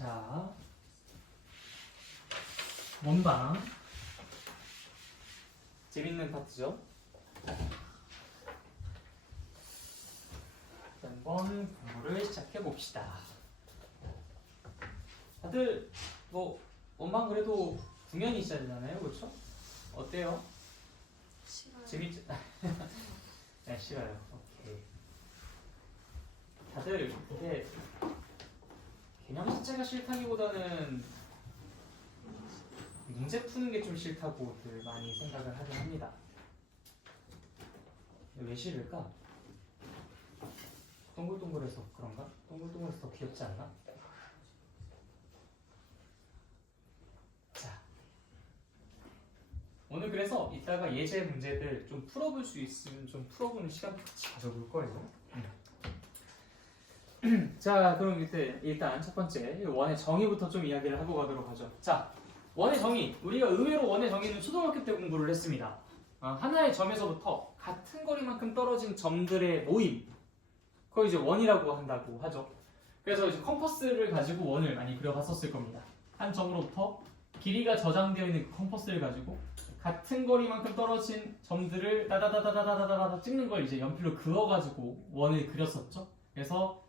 자, 원방 재밌는 파트죠. 한번 공부를 시작해 봅시다. 다들 뭐 원방 그래도 9년이시잖아요, 그렇죠? 어때요? 싫어요. 재밌지? 네, 싫어요. 오케이. 다들 근데 개념 자체가 싫다기보다는 문제 푸는 게 좀 싫다고들 많이 생각을 하긴 합니다. 왜 싫을까? 동글동글해서 그런가? 동글동글해서 더 귀엽지 않나? 자, 오늘 그래서 이따가 예제 문제들 좀 풀어볼 수 있으면 좀 풀어보는 시간 같이 가져볼 거예요. 자, 그럼 일단 첫 번째 원의 정의부터 좀 이야기를 하고 가도록 하죠. 자, 원의 정의. 우리가 의외로 원의 정의는 초등학교 때 공부를 했습니다. 하나의 점에서부터 같은 거리만큼 떨어진 점들의 모임. 그걸 이제 원이라고 한다고 하죠. 그래서 이제 컴퍼스를 가지고 원을 많이 그려봤었을 겁니다. 한 점으로부터 길이가 저장되어 있는 그 컴퍼스를 가지고 같은 거리만큼 떨어진 점들을 따다다다다다다다 찍는 걸 이제 연필로 그어가지고 원을 그렸었죠. 그래서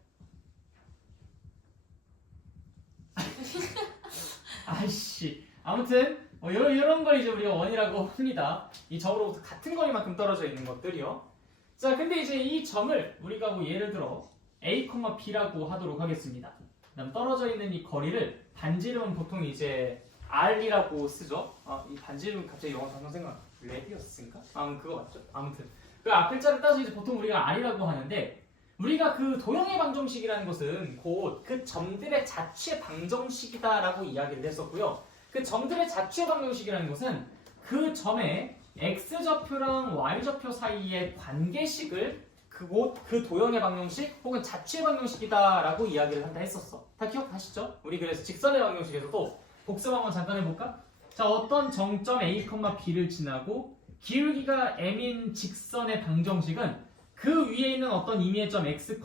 아이씨, 아무튼 이런 걸 이제 우리가 원이라고 합니다. 이 점으로부터 같은 거리만큼 떨어져 있는 것들이요. 자, 근데 이제 이 점을 우리가 뭐 예를 들어 A, B라고 하도록 하겠습니다. 그다음 떨어져 있는 이 거리를 반지름은 보통 이제 R이라고 쓰죠. 이 반지름 갑자기 영어 단어 생각. 레디어스인가? 그거 맞죠? 아무튼 그 앞 글자를 따서 이제 보통 우리가 R이라고 하는데 우리가 그 도형의 방정식이라는 것은 곧 그 점들의 자취의 방정식이다라고 이야기를 했었고요. 그 점들의 자취의 방정식이라는 것은 그 점의 x좌표랑 y좌표 사이의 관계식을 그 도형의 방정식 혹은 자취의 방정식이다라고 이야기를 한다 했었어. 다 기억하시죠? 우리 그래서 직선의 방정식에서도 복습 한번 잠깐 해볼까? 자, 어떤 정점 a, b를 지나고 기울기가 m인 직선의 방정식은 그 위에 있는 어떤 임의의 점 x,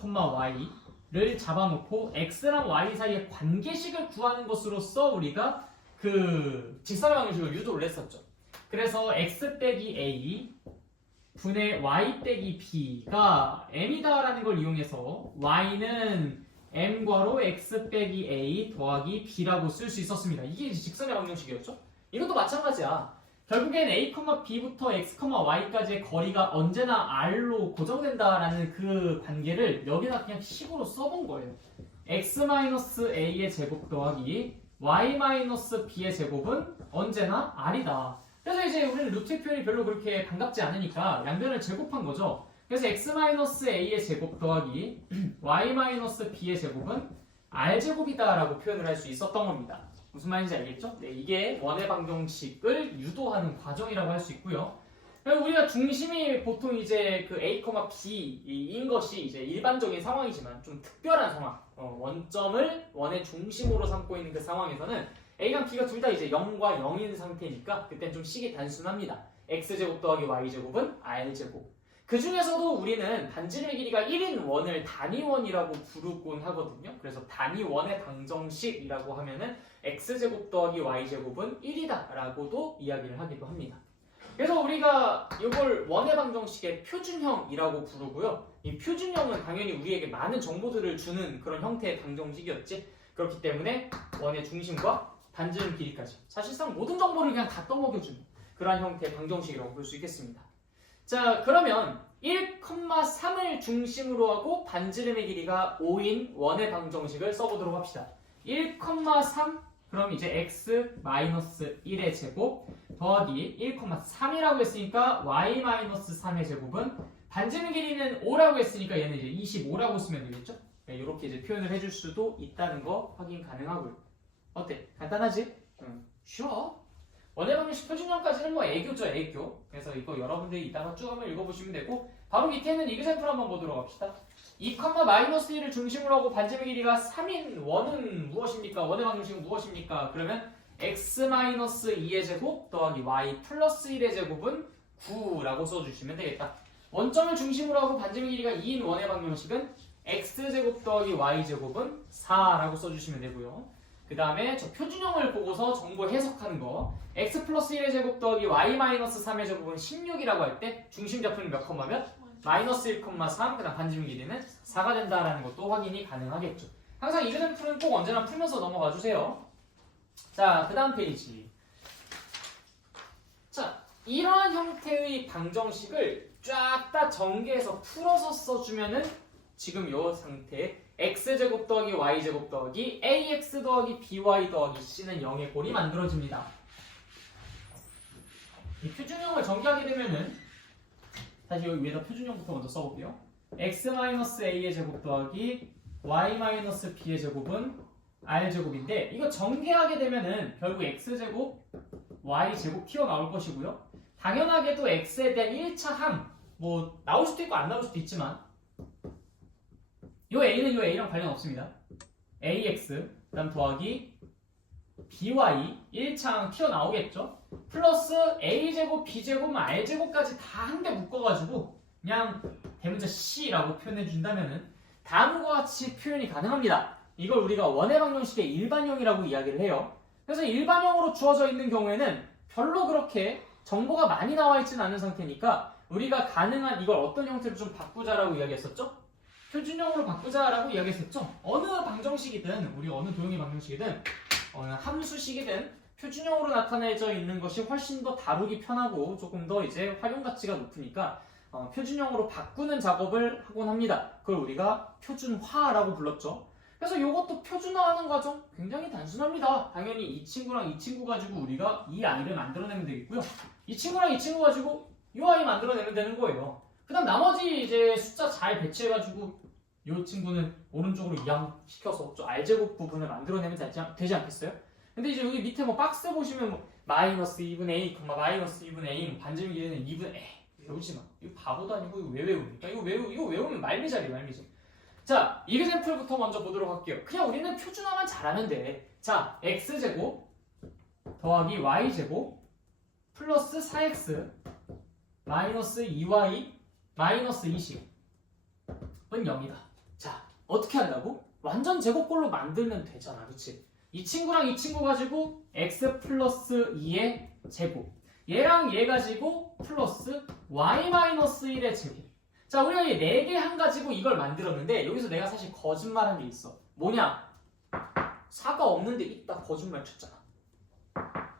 y를 잡아놓고 x랑 y 사이의 관계식을 구하는 것으로서 우리가 그 직선의 방정식을 유도를 했었죠. 그래서 x 빼기 a 분의 y 빼기 b가 m이다라는 걸 이용해서 y는 m괄호 x 빼기 a 더하기 b라고 쓸 수 있었습니다. 이게 직선의 방정식이었죠. 이것도 마찬가지야. 결국엔 a, b부터 x, y까지의 거리가 언제나 r로 고정된다라는 그 관계를 여기다 그냥 식으로 써본 거예요. x-a의 제곱 더하기 y-b의 제곱은 언제나 r이다. 그래서 이제 우리는 루트의 표현이 별로 그렇게 반갑지 않으니까 양변을 제곱한 거죠. 그래서 x-a의 제곱 더하기 y-b의 제곱은 r제곱이다라고 표현을 할 수 있었던 겁니다. 무슨 말인지 알겠죠? 네, 이게 원의 방정식을 유도하는 과정이라고 할 수 있고요. 우리가 중심이 보통 이제 그 A, B인 것이 이제 일반적인 상황이지만 좀 특별한 상황, 원점을 원의 중심으로 삼고 있는 그 상황에서는 A랑 B가 둘 다 이제 0과 0인 상태니까 그땐 좀 식이 단순합니다. X제곱 더하기 Y제곱은 R제곱. 그 중에서도 우리는 반지름의 길이가 1인 원을 단위원이라고 부르곤 하거든요. 그래서 단위원의 방정식이라고 하면은 X제곱 더하기 Y제곱은 1이다 라고도 이야기를 하기도 합니다. 그래서 우리가 이걸 원의 방정식의 표준형이라고 부르고요. 이 표준형은 당연히 우리에게 많은 정보들을 주는 그런 형태의 방정식이었지. 그렇기 때문에 원의 중심과 반지름 길이까지 사실상 모든 정보를 그냥 다 떠먹여주는 그러한 형태의 방정식이라고 볼 수 있겠습니다. 자, 그러면 1,3을 중심으로 하고 반지름의 길이가 5인 원의 방정식을 써보도록 합시다. 1,3 그럼 이제 x-1의 제곱 더하기 1,3이라고 했으니까 y-3의 제곱은 반지름 길이는 5라고 했으니까 얘는 이제 25라고 쓰면 되겠죠? 네, 이렇게 이제 표현을 해줄 수도 있다는 거 확인 가능하고요. 어때? 간단하지? 쉬워. 원의 방정식 표준형까지는 뭐 애교죠, 애교. 그래서 이거 여러분들이 이따가 쭉 한번 읽어보시면 되고 바로 밑에는 이그샘플 한번 보도록 합시다. 2,-1을 중심으로 하고 반지름의 길이가 3인 원은 무엇입니까? 원의 방정식은 무엇입니까? 그러면 x-2의 제곱 더하기 y 플러스 1의 제곱은 9라고 써주시면 되겠다. 원점을 중심으로 하고 반지름의 길이가 2인 원의 방정식은 x제곱 더하기 y제곱은 4라고 써주시면 되고요. 그 다음에 저 표준형을 보고서 정보 해석하는 거. x 플러스 1의 제곱 더하기 y 마이너스 3의 제곱은 16이라고 할 때 중심 좌표는 몇 컴마면? 마이너스 1,3, 그 다음 반지름 길이는 4가 된다라는 것도 확인이 가능하겠죠. 항상 이그젠플은 꼭 언제나 풀면서 넘어가 주세요. 자, 그 다음 페이지. 자, 이러한 형태의 방정식을 쫙 다 전개해서 풀어서 써주면은 지금 이 상태에 x제곱 더하기 y제곱 더하기 ax 더하기 by 더하기 c는 0의 꼴이 만들어집니다. 이 표준형을 전개하게 되면은 다시 여기 위에다 표준형부터 먼저 써볼게요. x-a의 제곱 더하기 y-b의 제곱은 r제곱인데 이거 전개하게 되면은 결국 x제곱, y제곱 튀어나올 것이고요. 당연하게도 x에 대한 1차 함, 뭐 나올 수도 있고 안 나올 수도 있지만 요 a는 요 a랑 관련 없습니다. ax, 그 다음 더하기 by, 1차 항 튀어나오겠죠. 플러스 a제곱, b제곱, r제곱까지 다 한 개 묶어가지고 그냥 대문자 c라고 표현해준다면은 다음과 같이 표현이 가능합니다. 이걸 우리가 원의 방정식의 일반형이라고 이야기를 해요. 그래서 일반형으로 주어져 있는 경우에는 별로 그렇게 정보가 많이 나와 있지는 않은 상태니까 우리가 가능한 이걸 어떤 형태로 좀 바꾸자라고 이야기했었죠? 표준형으로 바꾸자라고 이야기했었죠? 어느 방정식이든 우리 어느 도형의 방정식이든 어느 함수식이든 표준형으로 나타내져 있는 것이 훨씬 더 다루기 편하고 조금 더 이제 활용 가치가 높으니까 표준형으로 바꾸는 작업을 하곤 합니다. 그걸 우리가 표준화라고 불렀죠. 그래서 이것도 표준화하는 과정 굉장히 단순합니다. 당연히 이 친구랑 이 친구 가지고 우리가 이 아이를 만들어내면 되겠고요. 이 친구랑 이 친구 가지고 이 아이 만들어내면 되는 거예요. 그 다음 나머지 이제 숫자 잘 배치해가지고 이 친구는 오른쪽으로 이항시켜서 좀 R제곱 부분을 만들어내면 되지 않겠어요? 근데 이제 여기 밑에 뭐 박스 보시면 뭐 마이너스 2분의 A, 마이너스 2분의 A, 뭐 반지름 길이는 2분의 A 외우지 마. 이거 바보도 아니고 이거 왜 외웁니까? 이거 외우면 말미잘이에요, 말미잘. 자, 이그젠플부터 먼저 보도록 할게요. 그냥 우리는 표준화만 잘하면 돼. 자, x제곱 더하기 y제곱 플러스 4x 마이너스 2y 마이너스 20은 0이다. 자, 어떻게 한다고? 완전 제곱꼴로 만들면 되잖아, 그치? 이 친구랑 이 친구 가지고 x 플러스 2의 제곱, 얘랑 얘 가지고 플러스 y 마이너스 1의 제곱. 자, 우리가 이 4개 한 가지고 이걸 만들었는데 여기서 내가 사실 거짓말한 게 있어. 뭐냐? 4가 없는데 있다 거짓말 쳤잖아.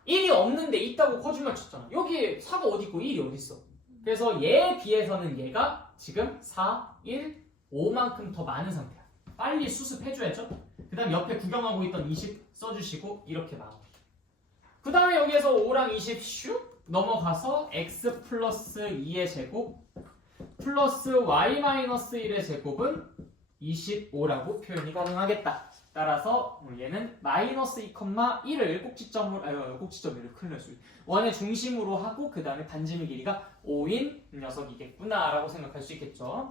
1이 없는데 있다고 거짓말 쳤잖아. 여기에 4가 어디 있고 1이 어디 있어? 그래서 얘에 비해서는 얘가 지금 4, 1, 5만큼 더 많은 상태야. 빨리 수습해줘야죠. 그 다음 옆에 구경하고 있던 20 써주시고 이렇게 나오고. 그 다음에 여기에서 5랑 20 슉 넘어가서 x 플러스 2의 제곱 플러스 y 마이너스 1의 제곱은 25라고 표현이 가능하겠다. 따라서 얘는 마이너스 2,1을 꼭지점으로 큰일 났어요. 원의 중심으로 하고 그 다음에 반지름 길이가 5인 녀석이겠구나 라고 생각할 수 있겠죠.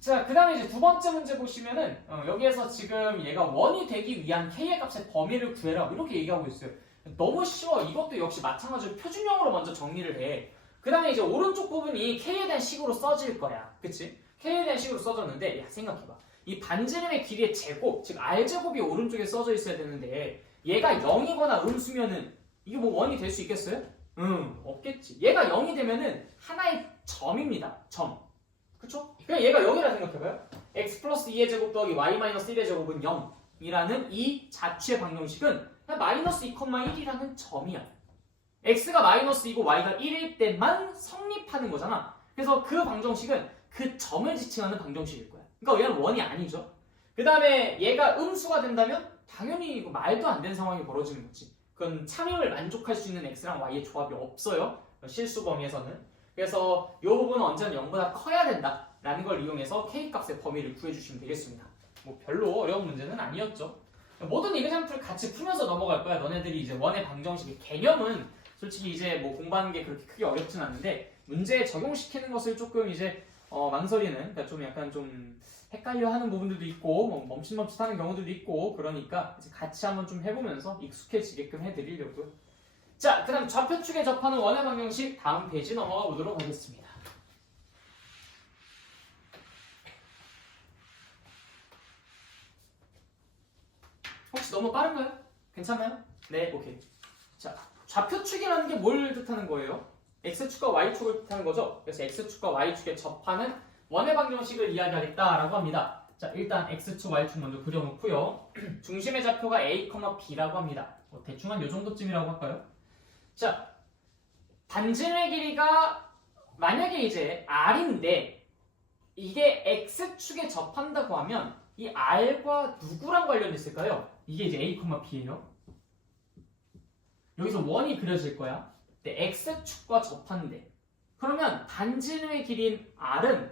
자, 그 다음에 이제 두 번째 문제 보시면은 여기에서 지금 얘가 원이 되기 위한 k의 값의 범위를 구해라 이렇게 얘기하고 있어요. 너무 쉬워. 이것도 역시 마찬가지로 표준형으로 먼저 정리를 해. 그 다음에 이제 오른쪽 부분이 k에 대한 식으로 써질 거야. 그치? k에 대한 식으로 써졌는데 야, 생각해봐. 이 반지름의 길이의 제곱, 즉 r제곱이 오른쪽에 써져 있어야 되는데 얘가 0이거나 음수면은 이게 뭐 원이 될 수 있겠어요? 없겠지. 얘가 0이 되면은 하나의 점입니다. 점. 그쵸? 그냥 얘가 0이라 생각해봐요. x 플러스 2의 제곱 더하기 y 마이너스 1의 제곱은 0이라는 이 자취의 방정식은 그냥 마이너스 2,1이라는 점이야. x가 마이너스 2고 y가 1일 때만 성립하는 거잖아. 그래서 그 방정식은 그 점을 지칭하는 방정식일 거야. 그러니까 얘는 원이 아니죠. 그 다음에 얘가 음수가 된다면 당연히 이거 말도 안 되는 상황이 벌어지는 거지. 그건 참임을 만족할 수 있는 x랑 y의 조합이 없어요. 실수 범위에서는. 그래서 이 부분은 언제나 0보다 커야 된다라는 걸 이용해서 k값의 범위를 구해주시면 되겠습니다. 뭐 별로 어려운 문제는 아니었죠. 모든 이그젠플 같이 풀면서 넘어갈 거야. 너네들이 이제 원의 방정식의 개념은 솔직히 이제 뭐 공부하는 게 그렇게 크게 어렵진 않은데 문제에 적용시키는 것을 조금 이제 망설이는, 그러니까 좀 약간 좀 헷갈려하는 부분들도 있고 뭐 멈칫멈칫하는 경우들도 있고 그러니까 이제 같이 한번 좀 해보면서 익숙해지게끔 해드리려고요. 자, 그 다음 좌표축에 접하는 원의 방정식 다음 페이지 넘어가 보도록 하겠습니다. 혹시 혹시 너무 빠른가요? 괜찮나요? 네, 오케이. 자, 좌표축이라는 게 뭘 뜻하는 거예요? x축과 y축을 뜻하는 거죠. 그래서 x축과 y축에 접하는 원의 방정식을 이야기하겠다라고 합니다. 자, 일단 x축, y축 먼저 그려놓고요. 중심의 좌표가 a, b라고 합니다. 뭐 대충 한 요 정도쯤이라고 할까요? 자, 반지름의 길이가 만약에 이제 r인데 이게 x축에 접한다고 하면 이 r과 누구랑 관련이 있을까요? 이게 이제 a, b예요. 여기서 원이 그려질 거야. 근데 x축과 접한대. 그러면 반지름의 길이인 r은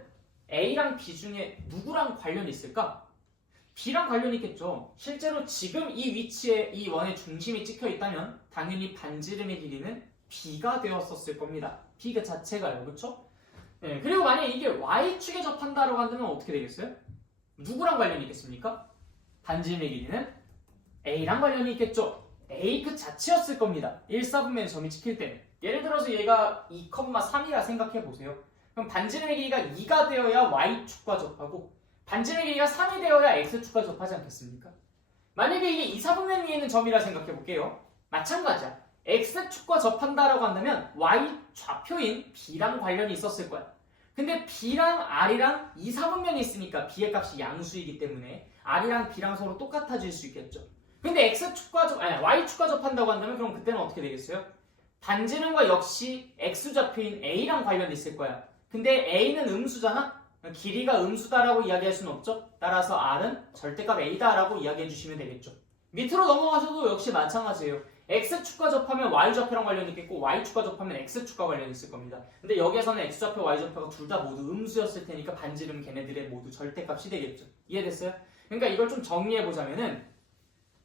a랑 b 중에 누구랑 관련이 있을까? b랑 관련이 있겠죠. 실제로 지금 이 위치에 이 원의 중심이 찍혀 있다면 당연히 반지름의 길이는 b가 되었었을 겁니다. b 그 자체가요. 그렇죠? 네, 그리고 만약에 이게 y축에 접한다라고 한다면 어떻게 되겠어요? 누구랑 관련이 있겠습니까? 반지름의 길이는 a랑 관련이 있겠죠. a 그 자체였을 겁니다. 1사분면에 점이 찍힐 때는. 예를 들어서 얘가 2,3이라 생각해 보세요. 그럼 반지름의 길이가 2가 되어야 y축과 접하고 반지름의 길이가 3이 되어야 x축과 접하지 않겠습니까? 만약에 이게 2사분면 위에 있는 점이라 생각해 볼게요. 마찬가지야. x축과 접한다라고 한다면 y 좌표인 b랑 관련이 있었을 거야. 근데 b랑 r이랑 2사분면이 있으니까 b의 값이 양수이기 때문에 r이랑 b랑 서로 똑같아질 수 있겠죠. 근데 y축과 접한다고 한다면 그럼 그때는 어떻게 되겠어요? 반지름과 역시 x좌표인 a랑 관련이 있을 거야. 근데 a는 음수잖아? 길이가 음수다라고 이야기할 수는 없죠? 따라서 r은 절대값 a다라고 이야기해 주시면 되겠죠. 밑으로 넘어가셔도 역시 마찬가지예요. x축과 접하면 y좌표랑 관련이 있겠고 y축과 접하면 x축과 관련이 있을 겁니다. 근데 여기에서는 x좌표, y좌표가 둘 다 모두 음수였을 테니까 반지름 걔네들의 모두 절대값이 되겠죠. 이해됐어요? 그러니까 이걸 좀 정리해보자면은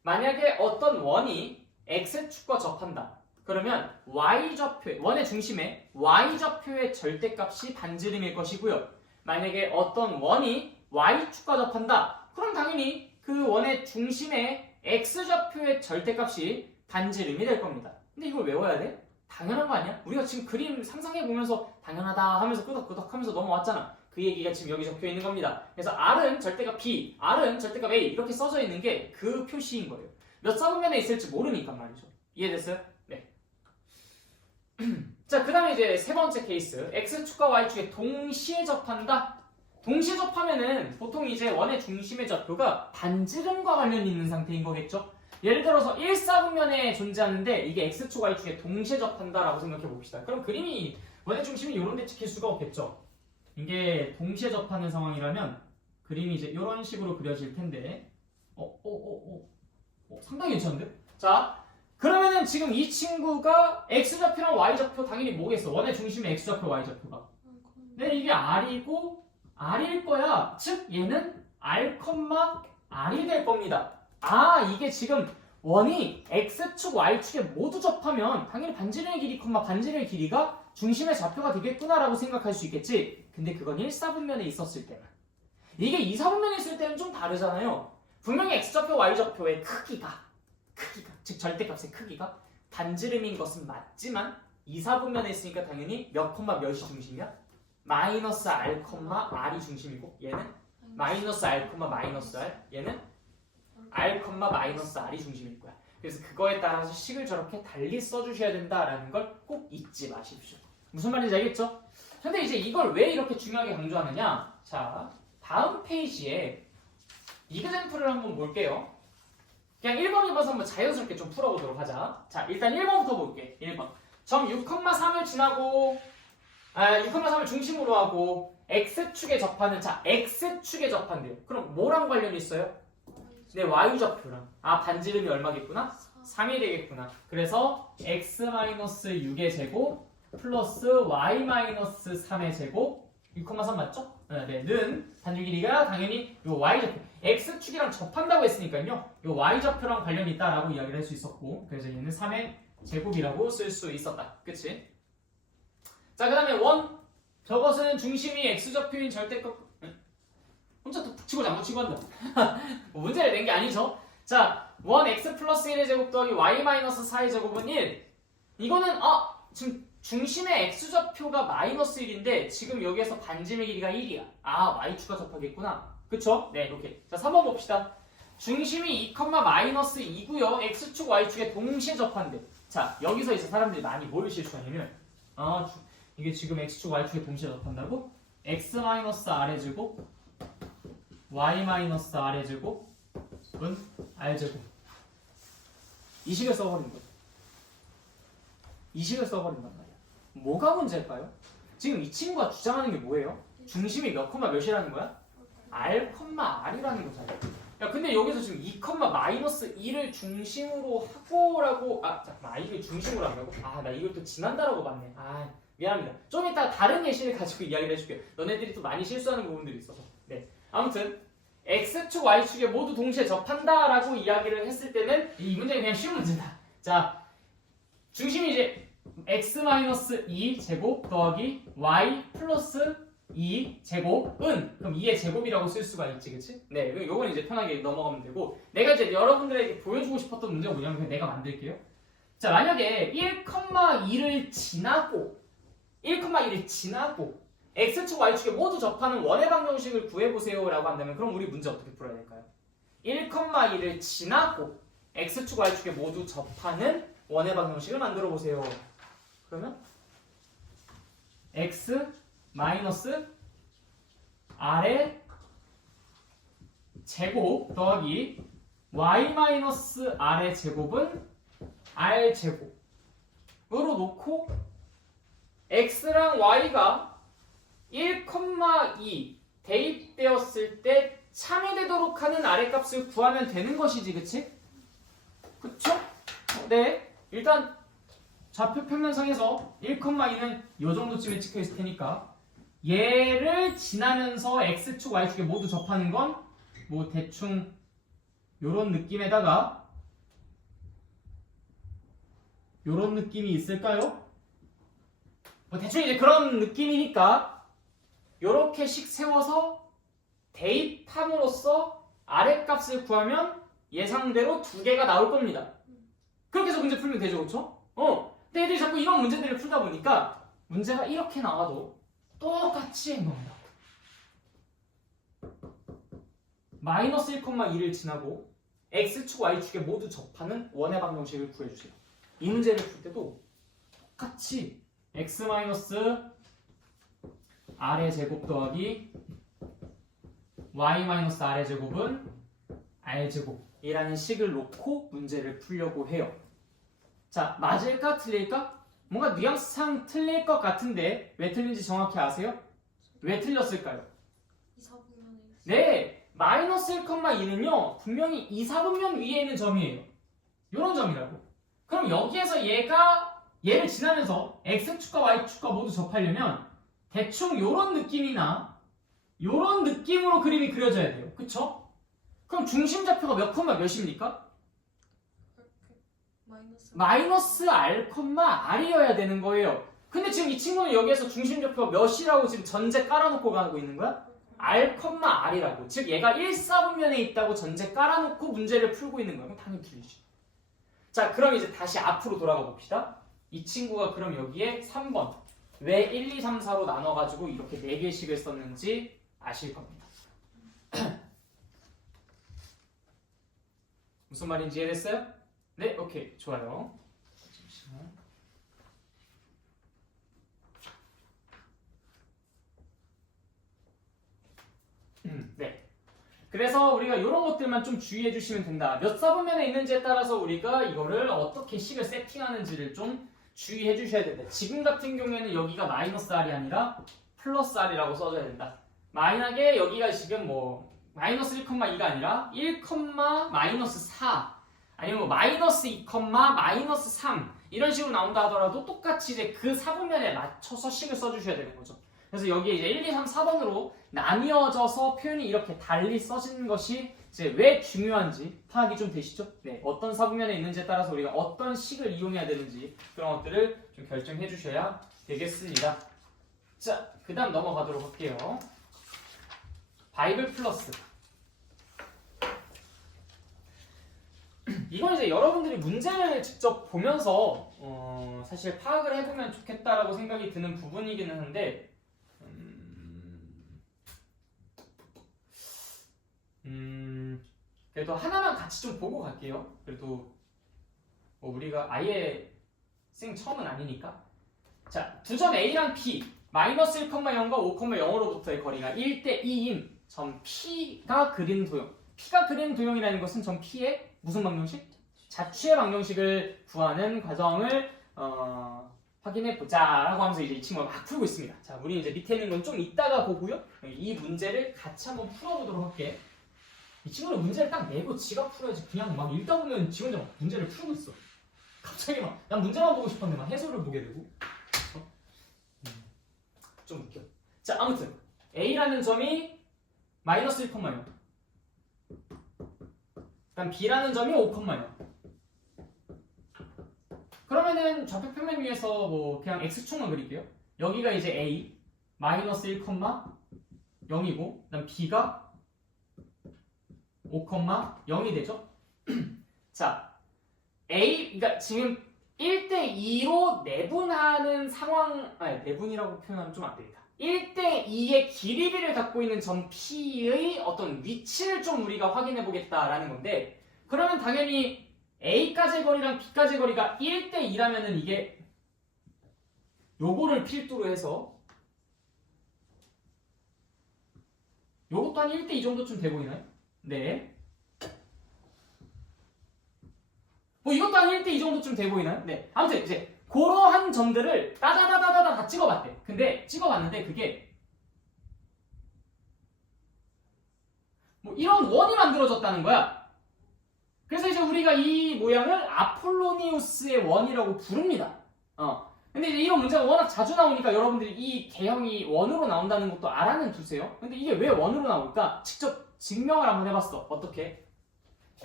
만약에 어떤 원이 x축과 접한다. 그러면 y좌표, 원의 중심에 y좌표의 절대값이 반지름일 것이고요. 만약에 어떤 원이 y축과 접한다. 그럼 당연히 그 원의 중심에 x좌표의 절대값이 반지름이 될 겁니다. 근데 이걸 외워야 돼? 당연한 거 아니야? 우리가 지금 그림 상상해보면서 당연하다 하면서 끄덕끄덕 하면서 넘어왔잖아. 그 얘기가 지금 여기 적혀 있는 겁니다. 그래서 R은 절대값 B, R은 절대값 A 이렇게 써져 있는 게 그 표시인 거예요. 몇 사분면에 있을지 모르니까 말이죠. 이해됐어요? 네. 자, 그 다음에 이제 세 번째 케이스. X축과 Y축에 동시에 접한다. 동시에 접하면은 보통 이제 원의 중심의 좌표가 반지름과 관련이 있는 상태인 거겠죠? 예를 들어서 1사분면에 존재하는데 이게 X축, Y축에 동시에 접한다라고 생각해 봅시다. 그럼 그림이 원의 중심이 이런 데 찍힐 수가 없겠죠? 이게 동시에 접하는 상황이라면 그림이 이제 이런 식으로 그려질 텐데 상당히 괜찮은데? 자, 그러면은 지금 이 친구가 X좌표랑 Y좌표 당연히 뭐겠어? 원의 중심에 X좌표, Y좌표가. 네, 이게 R이고 R일 거야. 즉 얘는 R, R이 될 겁니다. 아, 이게 지금 원이 X축, Y축에 모두 접하면 당연히 반지름의 길이, 반지름의 길이가 중심의 좌표가 되겠구나라고 생각할 수 있겠지. 근데 그건 1사분면에 있었을 때만. 이게 2사분면에 있을 때는 좀 다르잖아요. 분명히 X좌표, Y좌표의 크기가 즉 절대값의 크기가 반지름인 것은 맞지만 2사분면에 있으니까 당연히 몇이 중심이야? 마이너스 R, R이 중심이고 얘는 마이너스 R, 마이너스 R 얘는 R, 마이너스 R이 중심일 거야. 그래서 그거에 따라서 식을 저렇게 달리 써주셔야 된다라는 걸 꼭 잊지 마십시오. 무슨 말인지 알겠죠? 근데 이제 이걸 왜 이렇게 중요하게 강조하느냐? 자, 다음 페이지에 이그젬플을 한번 볼게요. 그냥 1번, 2번 한번 자연스럽게 좀 풀어보도록 하자. 자, 일단 1번부터 볼게. 1번. 점 6,3을 지나고 6,3을 중심으로 하고 X축에 접하는, 자, X축에 접한대요. 그럼 뭐랑 관련이 있어요? 네, Y좌표랑. 아, 반지름이 얼마겠구나? 3이 되겠구나. 그래서 X-6의 제곱 플러스 Y-3의 제곱 6,3 맞죠? 네, 는 반지름 길이가 당연히 요 Y좌표 X축이랑 접한다고 했으니까요. 요 Y좌표랑 관련이 있다라고 이야기를 할 수 있었고 그래서 얘는 3의 제곱이라고 쓸 수 있었다. 그치? 자, 그 다음에 원 저것은 중심이 X좌표인 절대값 혼자 또 붙이고 장구치고 한다. 문제를 낸 게 아니죠. 자, 1 x 플러스 1의 제곱 더하기 y 마이너스 4의 제곱은 1. 이거는 지금 중심의 x좌표가 마이너스 1인데 지금 여기에서 반지름의 길이가 1이야. 아, y축과 접하겠구나. 그쵸? 네, 이렇게. 자, 3번 봅시다. 중심이 2,-2고요. x축, y축에 동시에 접한대. 자, 여기서 이제 사람들이 많이 뭘 실수하냐면 이게 지금 x축, y축에 동시에 접한다고? x-r의 제곱 y-r의 제곱은 r제곱 이 식을 써버린 거죠. 이 식을 써버린단 말이야. 뭐가 문제일까요? 지금 이 친구가 주장하는 게 뭐예요? 중심이 몇 콤마 몇이라는 거야? r,r이라는 거잖아요. 야, 근데 여기서 지금 2,-2를 중심으로 하고라고 이를 중심으로 한다고? 나 이걸 또 지난다라고 봤네. 미안합니다. 좀 이따 다른 예시를 가지고 이야기를 해줄게요. 너네들이 또 많이 실수하는 부분들이 있어서. 네. 아무튼 x축, y축에 모두 동시에 접한다라고 이야기를 했을 때는 이 문제는 그냥 쉬운 문제다. 자, 중심이 이제 x-2 제곱 더하기 y 플러스 2 제곱은 그럼 2의 제곱이라고 쓸 수가 있지, 그치? 네, 요건 이제 편하게 넘어가면 되고 내가 이제 여러분들에게 보여주고 싶었던 문제가 뭐냐면 그냥 내가 만들게요. 자, 만약에 1,2를 지나고 x축, y축에 모두 접하는 원의 방정식을 구해보세요 라고 한다면 그럼 우리 문제 어떻게 풀어야 될까요? 1,2를 지나고 x축, y축에 모두 접하는 원의 방정식을 만들어 보세요. 그러면 x 마이너스 r의 제곱 더하기 y 마이너스 r의 제곱은 r 제곱으로 놓고 x랑 y가 1,2 대입되었을 때 참여되도록 하는 아래값을 구하면 되는 것이지, 그치? 그쵸? 네, 일단 좌표 평면상에서 1,2는 이 정도쯤에 찍혀 있을 테니까 얘를 지나면서 x축, y축에 모두 접하는 건 뭐 대충 요런 느낌에다가 요런 느낌이 있을까요? 뭐 대충 이제 그런 느낌이니까 요렇게씩 세워서 대입함으로써 아랫값을 구하면 예상대로 두 개가 나올 겁니다. 그렇게 해서 문제 풀면 되죠, 그렇죠? 근데 애들이 자꾸 이런 문제들을 풀다 보니까 문제가 이렇게 나와도 똑같이 행동한다. 마이너스 1,2를 지나고 x축, y축에 모두 접하는 원의 방정식을 구해주세요. 이 문제를 풀 때도 똑같이 x-r의 제곱 더하기 y-r의 제곱은 r제곱이라는 식을 놓고 문제를 풀려고 해요. 자, 맞을까 틀릴까? 뭔가 뉘앙스상 틀릴 것 같은데 왜 틀린지 정확히 아세요? 왜 틀렸을까요? 네, 마이너스 1,2는요 분명히 2, 4분면 위에 있는 점이에요. 이런 점이라고. 그럼 여기에서 얘를 지나면서 x축과 y축과 모두 접하려면 대충 요런 느낌이나 요런 느낌으로 그림이 그려져야 돼요. 그쵸? 그럼 중심좌표가 몇 콤마 몇입니까? 마이너스 r, r이어야 되는 거예요. 근데 지금 이 친구는 여기에서 중심좌표가 몇이라고 지금 전제 깔아놓고 가고 있는 거야? r, r이라고. 즉 얘가 1, 4분면에 있다고 전제 깔아놓고 문제를 풀고 있는 거야. 그럼 당연히 틀리지. 자, 그럼 이제 다시 앞으로 돌아가 봅시다. 이 친구가 그럼 여기에 3번 왜 1, 2, 3, 4로 나눠가지고 이렇게 4개씩을 썼는지 아실 겁니다. 무슨 말인지 이해됐어요? 네, 오케이, 좋아요. 잠시만. 네. 그래서 우리가 이런 것들만 좀 주의해 주시면 된다. 몇 사분면에 있는지에 따라서 우리가 이거를 어떻게 식을 세팅하는지를 좀 주의해 주셔야 된다. 지금 같은 경우에는 여기가 마이너스 r이 아니라 플러스 r이라고 써줘야 된다. 만약에 여기가 지금 뭐 마이너스 1,2가 아니라 1, 마이너스 4 아니면 뭐 마이너스 2, 마이너스 3 이런 식으로 나온다 하더라도 똑같이 이제 그 사분면에 맞춰서 식을 써주셔야 되는 거죠. 그래서 여기에 이제 1, 2, 3, 4번으로 나뉘어져서 표현이 이렇게 달리 써지는 것이 이제 왜 중요한지 파악이 좀 되시죠? 네, 어떤 사분면에 있는지에 따라서 우리가 어떤 식을 이용해야 되는지 그런 것들을 좀 결정해 주셔야 되겠습니다. 자, 그 다음 넘어가도록 할게요. 바이블 플러스. 이건 이제 여러분들이 문제를 직접 보면서 사실 파악을 해보면 좋겠다라고 생각이 드는 부분이기는 한데 그래도 하나만 같이 좀 보고 갈게요. 그래도 뭐 우리가 아예 생 처음은 아니니까. 자, 두 점 A랑 B 마이너스 1,0과 5,0으로부터의 거리가 1대2인 점 P가 그린 도형. P가 그린 도형이라는 것은 점 P의 무슨 방정식? 자취의 방정식을 구하는 과정을 확인해 보자라고 하면서 이제 이 친구가 막 풀고 있습니다. 자, 우리 이제 밑에 있는 건 좀 이따가 보고요. 이 문제를 같이 한번 풀어보도록 할게. 이 친구는 문제를 딱 내고 지가 풀어야지. 그냥 막 읽다 보면 지 혼자 막 문제를 풀고 있어. 갑자기 막 난 문제만 보고 싶었는데 막 해설을 보게 되고. 좀 웃겨. 자, 아무튼 A라는 점이 마이너스 1,0. 그다음 B라는 점이 5,0. 그러면은 좌표 평면 위에서 뭐 그냥 x축만 그릴게요. 여기가 이제 A 마이너스 1,0이고 그다음 B가 5,0이 되죠. 자, A 그러니까 지금 1대2로 내분하는 상황 내분이라고 표현하면 좀 안 되겠다. 1대2의 길이를 갖고 있는 점 P의 어떤 위치를 좀 우리가 확인해 보겠다라는 건데 그러면 당연히 A까지의 거리랑 B까지의 거리가 1대2라면은 이게 요거를 필두로 해서 요것도 한 1대2 정도쯤 돼 보이나요? 네. 뭐 이것도 한 1대2 정도쯤 돼 보이나요? 네. 아무튼 이제 그러한 점들을 따다다다다다 다 찍어봤대. 근데 찍어봤는데 그게 뭐 이런 원이 만들어졌다는 거야. 그래서 이제 우리가 이 모양을 아폴로니우스의 원이라고 부릅니다. 근데 이제 이런 문제가 워낙 자주 나오니까 여러분들이 이 개형이 원으로 나온다는 것도 알아는 두세요. 근데 이게 왜 원으로 나올까? 직접 증명을 한번 해봤어. 어떻게?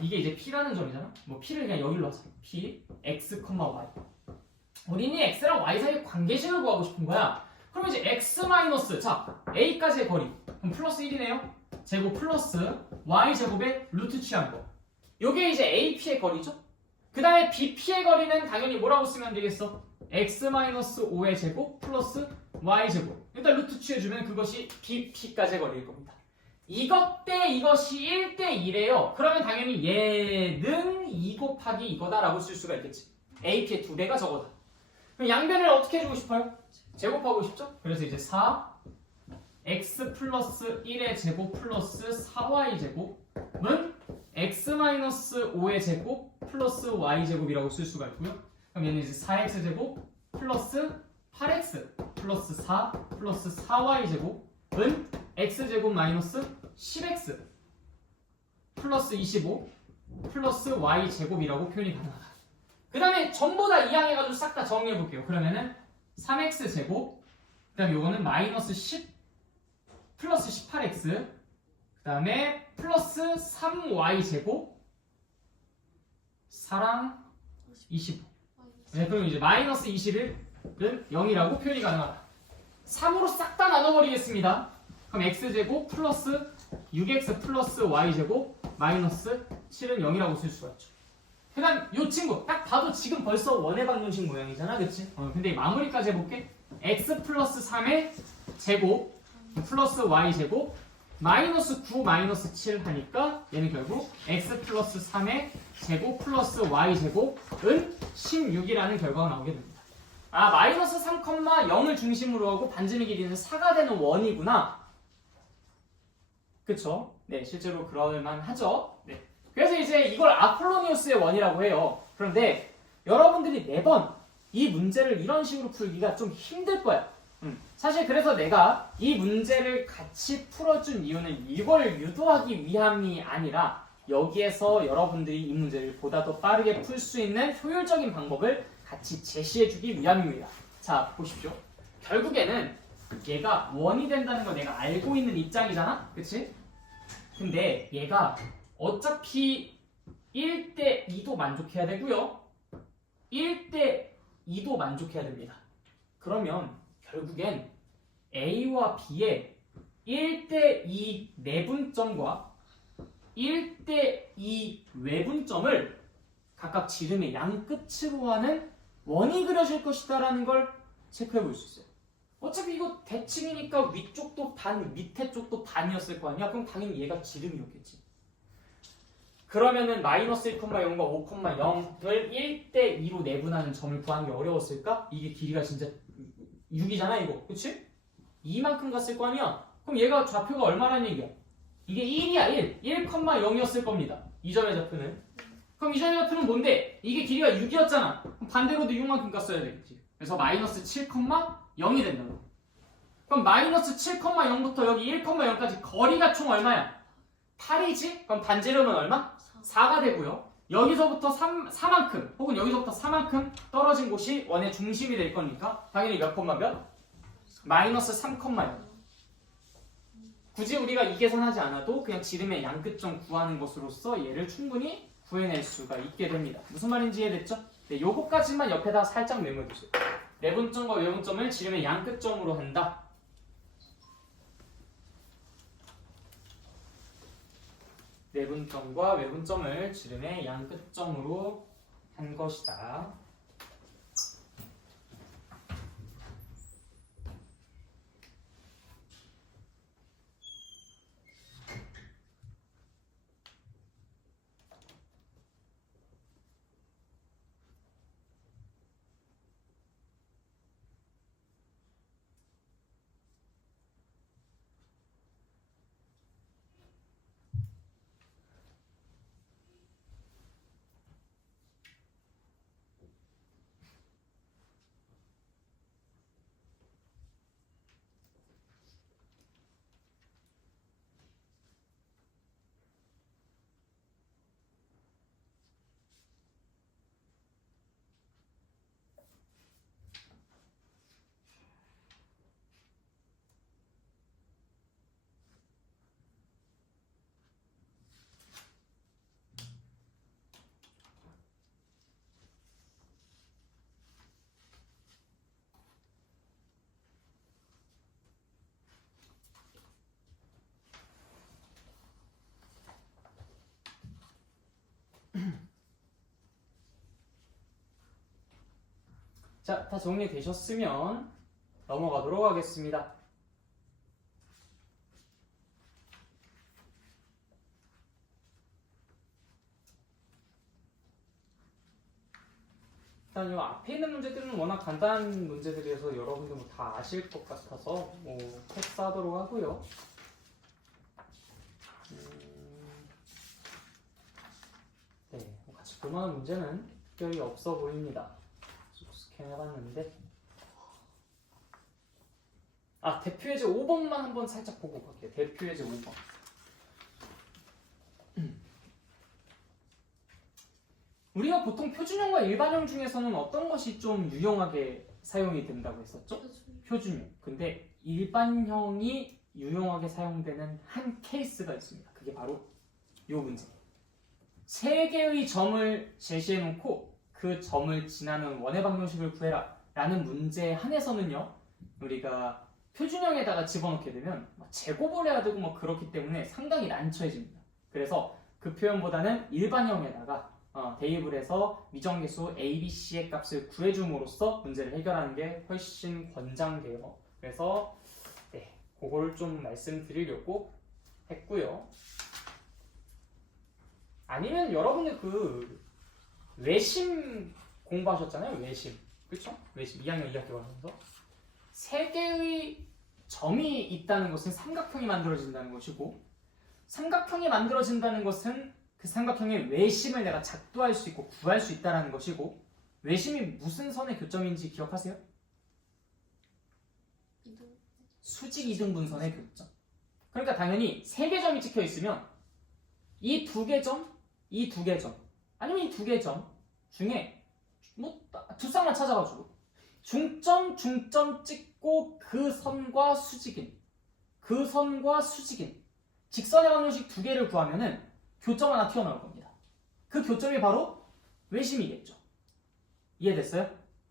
이게 이제 P라는 점이잖아. 뭐 P를 그냥 여기로 놨어. P, X, Y. 우리는 x랑 y 사이의 관계식을 구하고 싶은 거야. 그럼 이제 x 마이너스 자 a까지의 거리 그럼 플러스 1이네요. 제곱 플러스 y 제곱의 루트 취한 거. 요게 이제 AP의 거리죠. 그 다음에 BP의 거리는 당연히 뭐라고 쓰면 되겠어? x 마이너스 5의 제곱 플러스 y 제곱. 일단 루트 취해주면 그것이 BP까지의 거리일 겁니다. 이것 대 이것이 1대1이래요. 그러면 당연히 얘는 2 곱하기 이거다라고 쓸 수가 있겠지. AP의 2배가 저거다. 그럼 양변을 어떻게 해주고 싶어요? 제곱하고 싶죠? 그래서 이제 4 x 플러스 1의 제곱 플러스 4y 제곱은 x 마이너스 5의 제곱 플러스 y 제곱이라고 쓸 수가 있고요. 그럼 얘는 이제 4x 제곱 플러스 8x 플러스 4 플러스 4y 제곱은 x 제곱 마이너스 10x 플러스 25 플러스 y 제곱이라고 표현이 가능하다. 그 다음에 전부 다 이항해가지고 싹 다 정리해볼게요. 그러면은 3x 제곱 그 다음에 요거는 마이너스 10 플러스 18x 그 다음에 플러스 3y 제곱 4랑 25 네, 그럼 이제 마이너스 21은 0이라고 표현이 가능하다. 3으로 싹 다 나눠버리겠습니다. 그럼 x제곱 플러스 6x 플러스 y제곱 마이너스 7은 0이라고 쓸 수가 있죠. 그 다음 요 친구 딱 봐도 지금 벌써 원의 방정식 모양이잖아, 그치? 근데 마무리까지 해볼게. x 플러스 3의 제곱 플러스 y 제곱 마이너스 9 마이너스 7 하니까 얘는 결국 x 플러스 3의 제곱 플러스 y 제곱은 16이라는 결과가 나오게 됩니다. 아, 마이너스 3,0을 중심으로 하고 반지름 길이는 4가 되는 원이구나. 그쵸? 네, 실제로 그럴만 하죠. 네. 그래서 이제 이걸 아폴로니우스의 원이라고 해요. 그런데 여러분들이 매번 이 문제를 이런 식으로 풀기가 좀 힘들 거야. 사실 그래서 내가 이 문제를 같이 풀어준 이유는 이걸 유도하기 위함이 아니라 여기에서 여러분들이 이 문제를 보다 더 빠르게 풀 수 있는 효율적인 방법을 같이 제시해주기 위함입니다. 자, 보십시오. 결국에는 얘가 원이 된다는 걸 내가 알고 있는 입장이잖아? 그치? 근데 얘가 어차피 1대2도 만족해야 되고요. 1대2도 만족해야 됩니다. 그러면 결국엔 A와 B의 1대2 내분점과 1대2 외분점을 각각 지름의 양끝으로 하는 원이 그려질 것이다 라는 걸 체크해 볼 수 있어요. 어차피 이거 대칭이니까 위쪽도 반, 밑에 쪽도 반이었을 거 아니야? 그럼 당연히 얘가 지름이었겠지. 그러면은 마이너스 1,0과 5,0을 1대2로 내분하는 점을 구하는 게 어려웠을까? 이게 길이가 진짜 6이잖아 이거. 그치? 2만큼 갔을 거 아니야? 그럼 얘가 좌표가 얼마라는 얘기야? 이게 1이야 1. 1,0이었을 겁니다. 이 점의 좌표는. 그럼 이 점의 좌표는 뭔데? 이게 길이가 6이었잖아. 그럼 반대로도 6만큼 갔어야 되겠지. 그래서 마이너스 7,0이 된다고. 그럼 마이너스 7,0부터 여기 1,0까지 거리가 총 얼마야? 8이지? 그럼 반지름은 얼마? 4가 되고요. 여기서부터 4만큼 혹은 여기서부터 4만큼 떨어진 곳이 원의 중심이 될 거니까 당연히 몇 콤마 몇? 마이너스 3,0. 굳이 우리가 이 계산하지 않아도 그냥 지름의 양끝점 구하는 것으로서 얘를 충분히 구해낼 수가 있게 됩니다. 무슨 말인지 이해됐죠? 네, 요거까지만 옆에다 살짝 메모해주세요. 내분점과 외분점을 지름의 양끝점으로 한다. 내분점과 외분점을 지름의 양끝점으로 한 것이다. 자, 다 정리되셨으면 넘어가도록 하겠습니다. 일단 이 앞에 있는 문제들은 워낙 간단한 문제들이어서 여러분들 뭐 다 아실 것 같아서 뭐 패스하도록 하고요. 네, 같이 볼만한 문제는 특별히 없어 보입니다. 스캔해봤는데 대표 예제 5번만 한번 살짝 보고 갈게요. 대표 예제 5번. 우리가 보통 표준형과 일반형 중에서는 어떤 것이 좀 유용하게 사용이 된다고 했었죠? 표준형. 근데 일반형이 유용하게 사용되는 한 케이스가 있습니다. 그게 바로 이 문제. 세 개의 점을 제시해 놓고 그 점을 지나는 원의 방정식을 구해라 라는 문제에 한해서는요, 우리가 표준형에다가 집어넣게 되면 제곱을 해야 되고 뭐 그렇기 때문에 상당히 난처해집니다. 그래서 그 표현보다는 일반형에다가 대입을 해서 미정계수 A, B, C의 값을 구해줌으로써 문제를 해결하는 게 훨씬 권장돼요. 그래서 네, 그걸 좀 말씀드리려고 했고요. 아니면 여러분들 그 외심 공부하셨잖아요. 외심. 그쵸? 외심 2학년 2학기 하면서 세 개의 점이 있다는 것은 삼각형이 만들어진다는 것이고, 삼각형이 만들어진다는 것은 그 삼각형의 외심을 내가 작도할 수 있고 구할 수 있다는 것이고, 외심이 무슨 선의 교점인지 기억하세요? 수직 이등분선의 교점. 그러니까 당연히 세 개 점이 찍혀 있으면 이 두 개 점, 이 두 개 점, 아니면 이 두 개 점 중에 뭐 두 쌍만 찾아가지고 중점 찍고 그 선과 수직인 직선의 방정식 두 개를 구하면은 교점 하나 튀어나올 겁니다. 그 교점이 바로 외심이겠죠. 이해됐어요?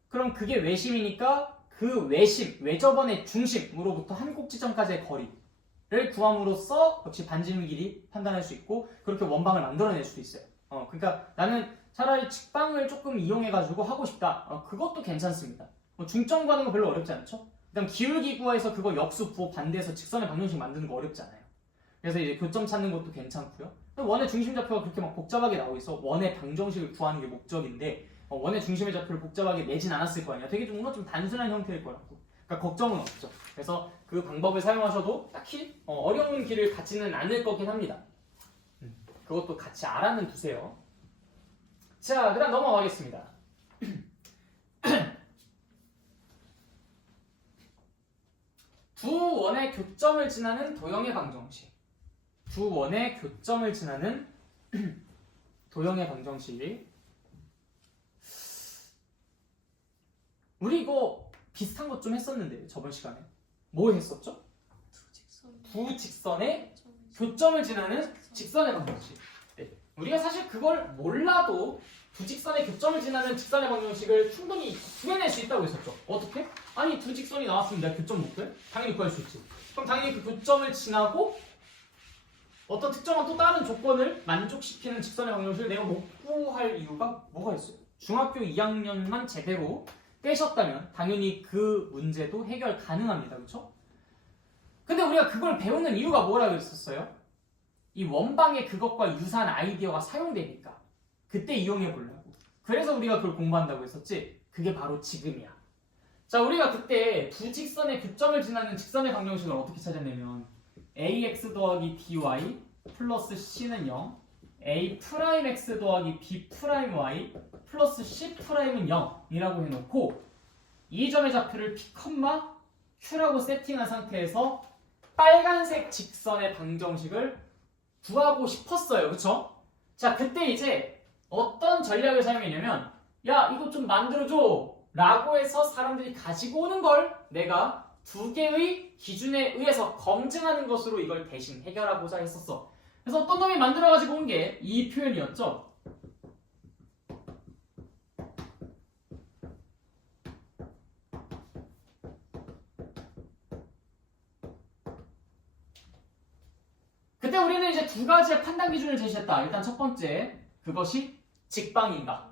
그럼 그게 외심이니까 그 외접원의 중심으로부터 한 꼭지점까지의 거리를 구함으로써 역시 반지름 길이 판단할 수 있고, 그렇게 원방을 만들어낼 수도 있어요. 그러니까 나는 차라리 직방을 조금 이용해가지고 하고 싶다. 그것도 괜찮습니다. 중점 구하는 거 별로 어렵지 않죠? 그다음 기울기 구해서 그거 역수 부호 반대해서 직선의 방정식 만드는 거 어렵지 않아요. 그래서 이제 교점 찾는 것도 괜찮고요. 원의 중심 좌표가 그렇게 막 복잡하게 나오고 있어. 원의 방정식을 구하는 게 목적인데 원의 중심의 좌표를 복잡하게 내진 않았을 거 아니야. 되게 좀 뭔가 좀 단순한 형태일 거라고. 그러니까 걱정은 없죠. 그래서 그 방법을 사용하셔도 딱히 어려운 길을 갖지는 않을 거긴 합니다. 그것도 같이 알아는 두세요. 자, 그 다음 넘어가겠습니다. 두 원의 교점을 지나는 도형의 방정식. 두 원의 교점을 지나는 도형의 방정식. 우리 이거 비슷한 것 좀 했었는데 저번 시간에 뭐 했었죠? 두 직선의 교점을 지나는 직선의 방정식. 네. 우리가 사실 그걸 몰라도 두 직선의 교점을 지나는 직선의 방정식을 충분히 구해낼 수 있다고 했었죠. 어떻게? 아니 두 직선이 나왔으면 내가 교점 못 구해? 당연히 구할 수 있지. 그럼 당연히 그 교점을 지나고 어떤 특정한 또 다른 조건을 만족시키는 직선의 방정식을 내가 못 구할 이유가 뭐가 있어요? 중학교 2학년만 제대로 떼셨다면 당연히 그 문제도 해결 가능합니다. 그렇죠? 근데 우리가 그걸 배우는 이유가 뭐라고 했었어요? 이 원방에 그것과 유사한 아이디어가 사용되니까 그때 이용해 보려고. 그래서 우리가 그걸 공부한다고 했었지. 그게 바로 지금이야. 자, 우리가 그때 두 직선의 교점을 지나는 직선의 방정식을 어떻게 찾았냐면 ax 더하기 by 플러스 c는 0, a 프라임 x 더하기 b 프라임 y 플러스 c 프라임은 0이라고 해놓고 이 점의 좌표를 p, q라고 세팅한 상태에서 빨간색 직선의 방정식을 구하고 싶었어요. 그쵸? 자, 그때 이제 어떤 전략을 사용했냐면 야, 이거 좀 만들어줘 라고 해서 사람들이 가지고 오는 걸 내가 두 개의 기준에 의해서 검증하는 것으로 이걸 대신 해결하고자 했었어. 그래서 어떤 놈이 만들어가지고 온 게 이 표현이었죠. 그때 우리는 이제 두 가지의 판단 기준을 제시했다. 일단 첫 번째, 그것이 직방인가.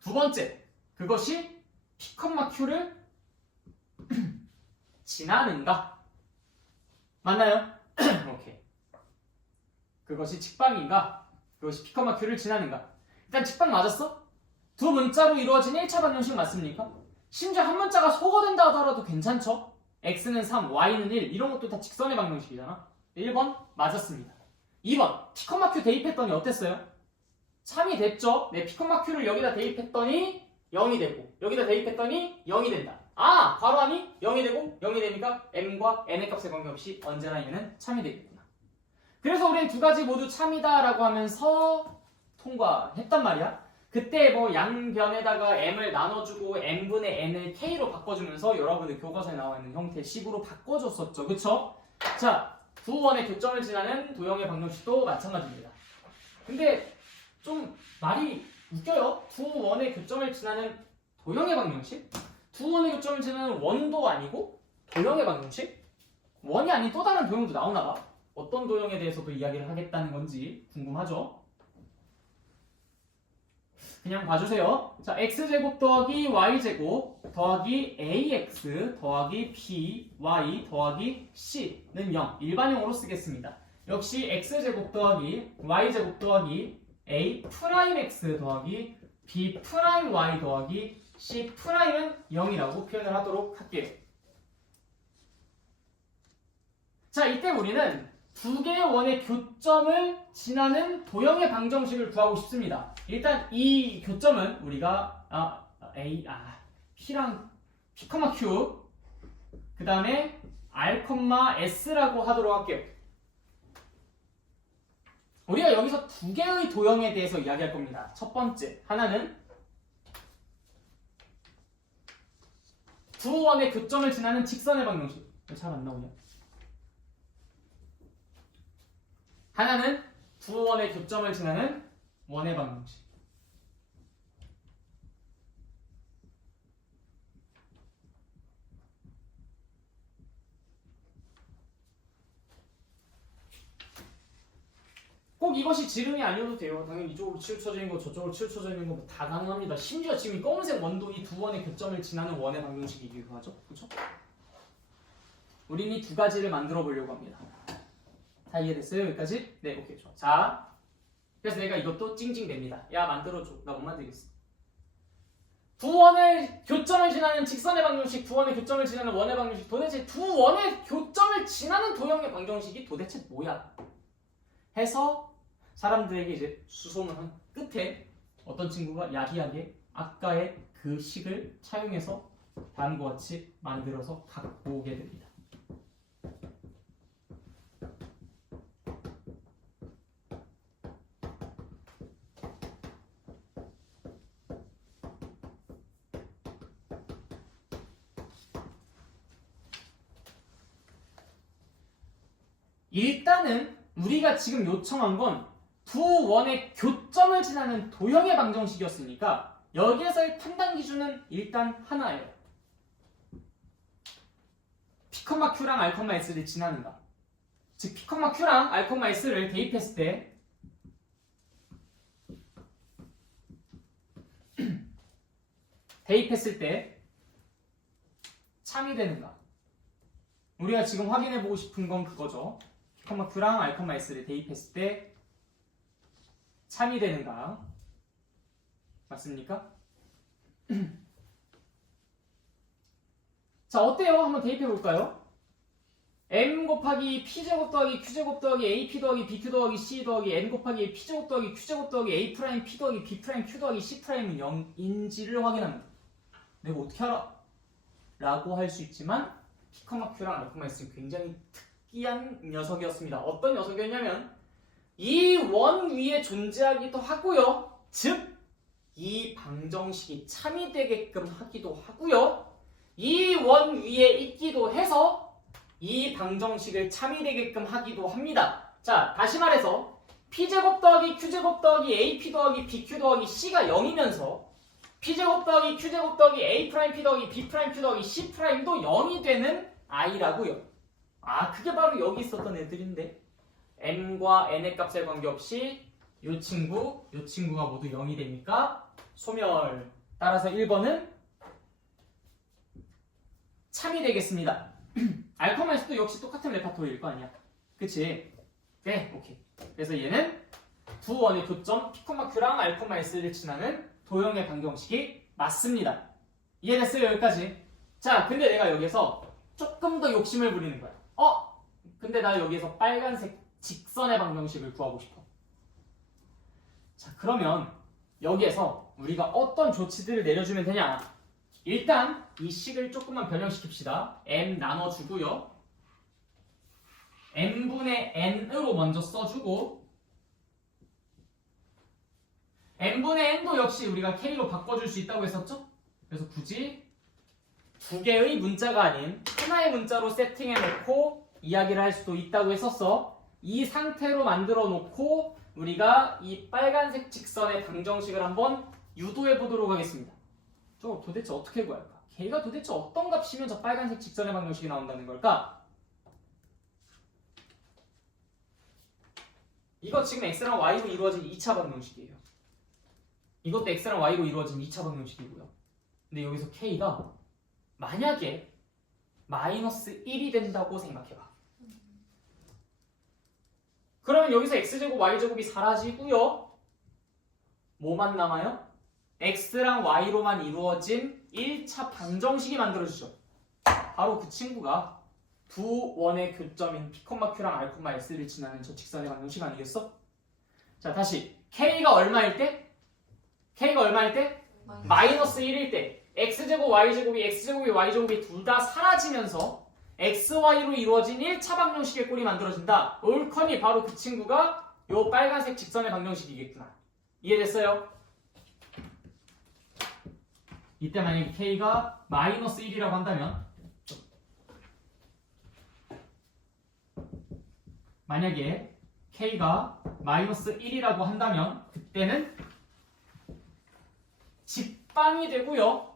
두 번째, 그것이 P, Q를 지나는가. 맞나요? 오케이. 그것이 직방인가? 그것이 P, Q를 지나는가? 일단 직방 맞았어? 두 문자로 이루어진 1차 방정식 맞습니까? 심지어 한 문자가 소거된다 하더라도 괜찮죠? x는 3, y는 1 이런 것도 다 직선의 방정식이잖아. 1번 맞았습니다. 2번 P, Q 대입했더니 어땠어요? 참이 됐죠? 내 P, Q를 여기다 대입했더니 0이 되고 여기다 대입했더니 0이 된다. 아! 괄호하니 0이 되고 0이 되니까 m과 n의 값에 관계없이 언제나 얘는 참이 되겠구나. 그래서 우리는 두 가지 모두 참이다 라고 하면서 통과했단 말이야. 그때 뭐 양변에다가 m을 나눠주고 n분의 n을 k로 바꿔주면서 여러분들 교과서에 나와 있는 형태의 식으로 바꿔줬었죠. 그쵸? 자, 두 원의 교점을 지나는 도형의 방정식도 마찬가지입니다. 근데 좀 말이 웃겨요. 두 원의 교점을 지나는 도형의 방정식? 두 원의 교점을 지나는 원도 아니고 도형의 방정식? 원이 아닌 또 다른 도형도 나오나 봐. 어떤 도형에 대해서도 이야기를 하겠다는 건지 궁금하죠? 그냥 봐주세요. 자, x제곱 더하기 y제곱 더하기 ax 더하기 by 더하기 c는 0. 일반형으로 쓰겠습니다. 역시 x제곱 더하기 y제곱 더하기 a 프라임 x 더하기 b 프라임 y 더하기 c 프라임은 0이라고 표현을 하도록 할게요. 자, 이때 우리는 두 개의 원의 교점을 지나는 도형의 방정식을 구하고 싶습니다. 일단 이 교점은 우리가 P랑 P, Q 그 다음에 R, S라고 하도록 할게요. 우리가 여기서 두 개의 도형에 대해서 이야기할 겁니다. 첫 번째, 하나는 두 원의 교점을 지나는 직선의 방정식. 잘 안 나오냐? 하나는 두 원의 교점을 지나는 원의 방정식. 꼭 이것이 지름이 아니어도 돼요. 당연히 이쪽으로 치우쳐져 있는 거, 저쪽으로 치우쳐져 있는 거 다 가능합니다. 심지어 지금 이 검은색 원도 이 두 원의 교점을 지나는 원의 방정식이기도 하죠. 그렇죠? 우리는 이 두 가지를 만들어 보려고 합니다. 다 이해됐어요? 여기까지? 네, 오케이, 좋아. 자, 그래서 내가 이것도 찡찡댑니다. 야, 만들어줘. 나 못 만들겠어. 두 원의 교점을 지나는 직선의 방정식, 두 원의 교점을 지나는 원의 방정식. 도대체 두 원의 교점을 지나는 도형의 방정식이 도대체 뭐야? 해서 사람들에게 이제 수소문 한 끝에 어떤 친구가 야기하게 아까의 그 식을 차용해서 다음과 같이 만들어서 갖고 오게 됩니다. 일단은 우리가 지금 요청한 건 두 원의 교점을 지나는 도형의 방정식이었으니까 여기에서의 판단 기준은 일단 하나예요. P, Q랑 R, S를 지나는가. 즉 P, Q랑 R, S를 대입했을 때 참이 되는가. 우리가 지금 확인해보고 싶은 건 그거죠. P, Q랑 R, S를 대입했을 때 참이 되는가. 맞습니까? 자, 어때요? 한번 대입해볼까요? m 곱하기 p제곱 더하기 q제곱 더하기 ap 더하기 bq 더하기 c 더하기 n 곱하기 p제곱 더하기 q제곱 더하기 a 프라임 p 더하기 b 프라임 q 더하기 c 프라임은 0인지를 확인합니다. 내가 어떻게 알아? 라고 할 수 있지만 P, Q랑 R, S는 굉장히 특이한 녀석이었습니다. 어떤 녀석이었냐면 이 원 위에 존재하기도 하고요. 즉 이 방정식이 참이 되게끔 하기도 하고요. 이 원 위에 있기도 해서 이 방정식을 참이 되게끔 하기도 합니다. 자, 다시 말해서 P제곱 더하기 Q제곱 더하기 AP 더하기 BQ 더하기 C가 0이면서 P제곱 더하기 Q제곱 더하기 A 프라임 P 더하기 B 프라임 Q 더하기 C 프라임도 0이 되는 I라고요. 아, 그게 바로 여기 있었던 애들인데 M과 N의 값에 관계없이 요 친구가 모두 0이 되니까 소멸. 따라서 1번은 참이 되겠습니다. 알컴에서도 역시 똑같은 레파토리일 거 아니야. 그치? 네, 오케이. 그래서 얘는 두 원의 교점 P, Q랑 R, S를 지나는 도형의 방정식이 맞습니다. 이해됐어요? 여기까지? 자, 근데 내가 여기서 조금 더 욕심을 부리는 거야. 근데 나 여기에서 빨간색 직선의 방정식을 구하고 싶어. 자, 그러면 여기에서 우리가 어떤 조치들을 내려주면 되냐? 일단 이 식을 조금만 변형시킵시다. m 나눠주고요. n분의 n으로 먼저 써주고 n분의 n도 역시 우리가 k로 바꿔줄 수 있다고 했었죠? 그래서 굳이 두 개의 문자가 아닌 하나의 문자로 세팅해놓고 이야기를 할 수도 있다고 했었어. 이 상태로 만들어 놓고 우리가 이 빨간색 직선의 방정식을 한번 유도해 보도록 하겠습니다. 저 도대체 어떻게 구할까? 걔가 도대체 어떤 값이면 저 빨간색 직선의 방정식이 나온다는 걸까? 이거 지금 x랑 y로 이루어진 2차 방정식이에요. 이것도 x랑 y로 이루어진 2차 방정식이고요. 근데 여기서 k가 만약에 마이너스 1이 된다고 생각해봐. 그러면 여기서 x제곱 y제곱이 사라지고요. 뭐만 남아요? x랑 y로만 이루어진 1차 방정식이 만들어지죠. 바로 그 친구가 두 원의 교점인 P, Q랑 R, S를 지나는 저 직선의 방정식 아니겠어? 자, 다시 k가 얼마일 때? 마이너스 1일 때 x제곱 y제곱이 x제곱이 y제곱이 둘 다 사라지면서 xy로 이루어진 1차 방정식의 꼴이 만들어진다. 올컨이 바로 그 친구가 요 빨간색 직선의 방정식이겠구나. 이해됐어요? 이때 만약에 k가 마이너스 1이라고 한다면 만약에 k가 마이너스 1이라고 한다면 그때는 직방이 되고요.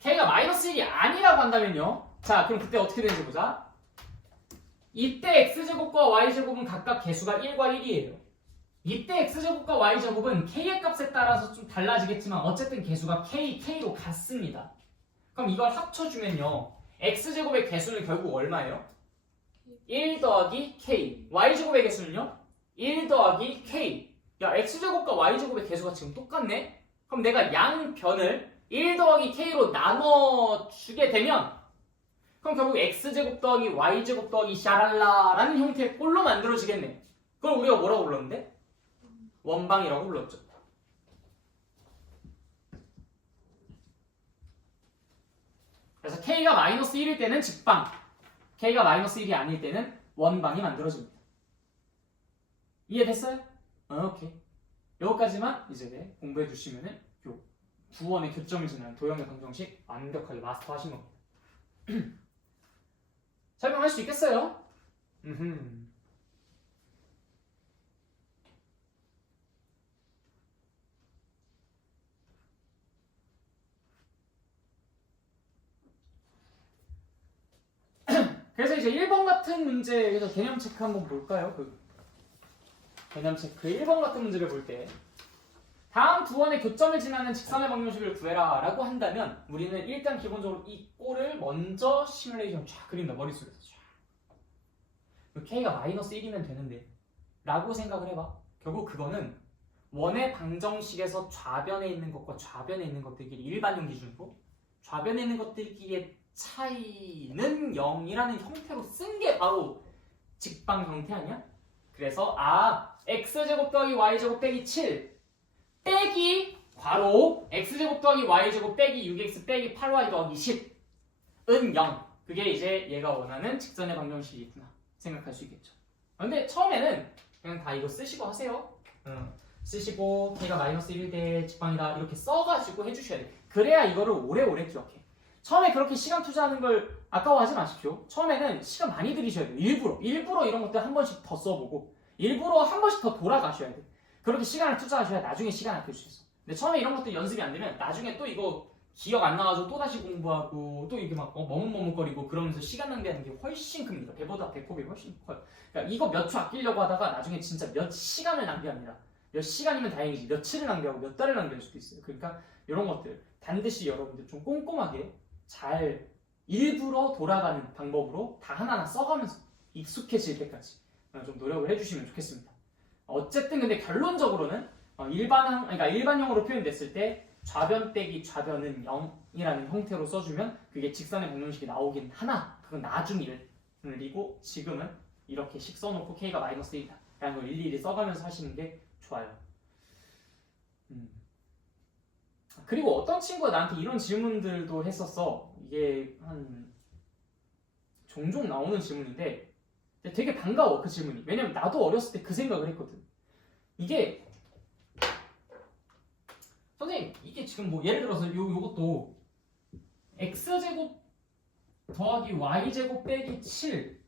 k가 마이너스 1이 아니라고 한다면요. 자, 그럼 그때 어떻게 되는지 보자. 이때 x제곱과 y제곱은 각각 개수가 1과 1이에요. 이때 x제곱과 y제곱은 k의 값에 따라서 좀 달라지겠지만 어쨌든 개수가 k로 같습니다. 그럼 이걸 합쳐주면요. x제곱의 개수는 결국 얼마예요? 1 더하기 k. y제곱의 개수는요? 1 더하기 k. 야, x제곱과 y제곱의 개수가 지금 똑같네? 그럼 내가 양변을 1 더하기 k로 나눠주게 되면 그럼 결국 x제곱 더하기 y제곱 더하기 샤랄라라는 형태의 꼴로 만들어지겠네. 그걸 우리가 뭐라고 불렀는데? 원방이라고 불렀죠. 그래서 k가 마이너스 1일 때는 직방, k가 마이너스 1이 아닐 때는 원방이 만들어집니다. 이해됐어요? 오케이. 여기까지만 이제 공부해 주시면은 요 구원의 교점을 지나는 도형의 방정식 완벽하게 마스터하신 겁니다. 설명할 수 있겠어요? 그래서 이제 1번 같은 문제에서 개념 체크 한번 볼까요? 개념 체크 1번 같은 문제를 볼 때 다음 두 원의 교점을 지나는 직선의 방정식을 구해라 라고 한다면 우리는 일단 기본적으로 이 꼴을 먼저 시뮬레이션 쫙 그린다. 머릿속에서 쫙. k가 마이너스 1이면 되는데 라고 생각을 해봐. 결국 그거는 원의 방정식에서 좌변에 있는 것과 좌변에 있는 것들끼리 일반형 기준으로 좌변에 있는 것들끼리의 차이는 0이라는 형태로 쓴 게 바로 직방 형태 아니야? 그래서 x제곱 더하기 y제곱 빼기 7 빼기 괄호 x제곱 더하기 y제곱 빼기 6x 빼기 8y 더하기 10은 0. 그게 이제 얘가 원하는 직선의 방정식이구나 생각할 수 있겠죠. 근데 처음에는 그냥 다 이거 쓰시고 하세요. 쓰시고 k가 마이너스 1일 때 직방이다 이렇게 써가지고 해주셔야 돼. 그래야 이거를 오래오래 기억해. 처음에 그렇게 시간 투자하는 걸 아까워하지 마십시오. 처음에는 시간 많이 들이셔야 돼요. 일부러 이런 것들 한 번씩 더 써보고 일부러 한 번씩 더 돌아가셔야 돼. 그렇게 시간을 투자하셔야 나중에 시간 아낄 수 있어. 근데 처음에 이런 것들 연습이 안 되면 나중에 또 이거 기억 안 나가지고 또 다시 공부하고 또 이게 막 머뭇머뭇거리고 그러면서 시간 낭비하는 게 훨씬 큽니다. 배보다 배꼽이 훨씬 커요. 그러니까 이거 몇 초 아끼려고 하다가 나중에 진짜 몇 시간을 낭비합니다. 몇 시간이면 다행이지 며칠을 낭비하고 몇 달을 낭비할 수도 있어요. 그러니까 이런 것들 반드시 여러분들 좀 꼼꼼하게 잘 일부러 돌아가는 방법으로 다 하나하나 써가면서 익숙해질 때까지 좀 노력을 해주시면 좋겠습니다. 어쨌든 근데 결론적으로는 일반형으로 표현됐을 때 좌변 빼기 좌변은 0이라는 형태로 써주면 그게 직선의 방정식이 나오긴 하나 그건 나중 일이고 지금은 이렇게 식 써놓고 k가 마이너스 1이다 라는 걸 일일이 써가면서 하시는 게 좋아요. 그리고 어떤 친구가 나한테 이런 질문들도 했었어. 이게 종종 나오는 질문인데 되게 반가워 그 질문이. 왜냐면 나도 어렸을 때 그 생각을 했거든. 이게 선생님 이게 지금 뭐 예를 들어서 요것도 x제곱 더하기 y제곱 빼기 7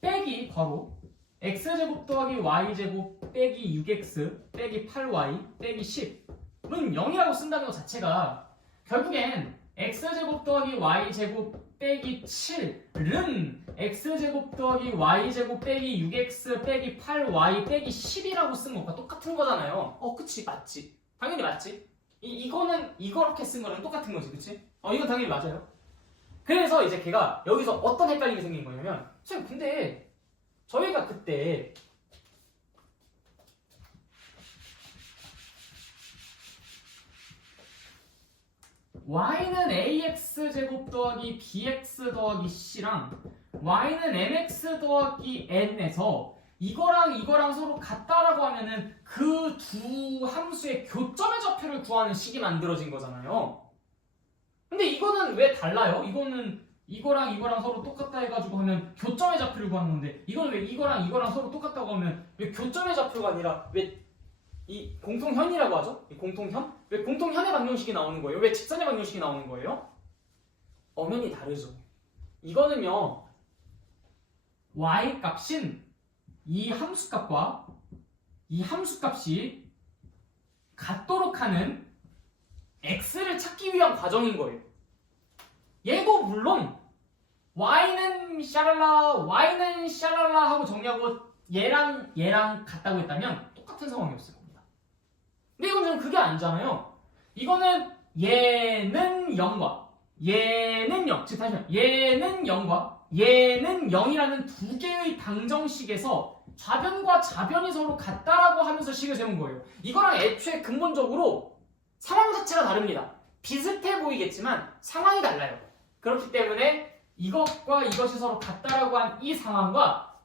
빼기 바로 x제곱 더하기 y제곱 빼기 6x 빼기 8y 빼기 10은 0이라고 쓴다는 것 자체가 결국엔 x제곱 더하기 y제곱 빼기 7은 x제곱 더하기 y제곱 빼기 6x 빼기 8y 빼기 10이라고 쓴 것과 똑같은 거잖아요. 그치 맞지. 당연히 맞지. 이거는 이렇게 쓴 거랑 똑같은 거지 그치? 이건 당연히 맞아요. 그래서 이제 걔가 여기서 어떤 헷갈림이 생긴 거냐면 선생님 근데 저희가 그때 y는 ax제곱 더하기 bx 더하기 c랑 y는 mx 더하기 n에서 이거랑 서로 같다라고 하면은 그 두 함수의 교점의 좌표를 구하는 식이 만들어진 거잖아요. 근데 이거는 왜 달라요? 이거는 이거랑 서로 똑같다 해가지고 하면 교점의 좌표를 구하는 건데 이거는 왜 이거랑 서로 똑같다고 하면 왜 교점의 좌표가 아니라 왜 이 공통현이라고 하죠? 이 공통현? 왜 공통현의 방정식이 나오는 거예요? 왜 직선의 방정식이 나오는 거예요? 엄연히 다르죠. 이거는요 y 값인 이 함수값과 이 함수값이 같도록 하는 x를 찾기 위한 과정인 거예요. 얘도 물론 y는 샤랄라 하고 정리하고 얘랑 같다고 했다면 똑같은 상황이었을 겁니다. 근데 이건 좀 그게 아니잖아요. 이거는 얘는 0과 얘는 0, 즉 다시 말해 얘는 0과 얘는 0이라는 두 개의 방정식에서 좌변과 좌변이 서로 같다라고 하면서 식을 세운 거예요. 이거랑 애초에 근본적으로 상황 자체가 다릅니다. 비슷해 보이겠지만 상황이 달라요. 그렇기 때문에 이것과 이것이 서로 같다라고 한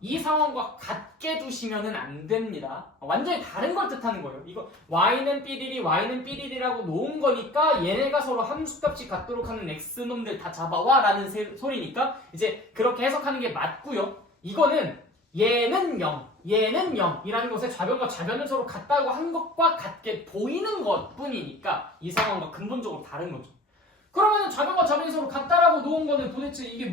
이 상황과 같게 두시면은 안 됩니다. 완전히 다른 걸 뜻하는 거예요. 이거 y는 삐리리, y는 삐리리라고 놓은 거니까 얘네가 서로 함수값이 같도록 하는 x놈들 다 잡아와 라는 소리니까 이제 그렇게 해석하는 게 맞고요. 이거는 얘는 0, 얘는 0이라는 것에 좌변과 좌변은 서로 같다고 한 것과 같게 보이는 것 뿐이니까 이 상황과 근본적으로 다른 거죠. 그러면 좌변과 좌변이 서로 같다라고 놓은 거는 도대체 이게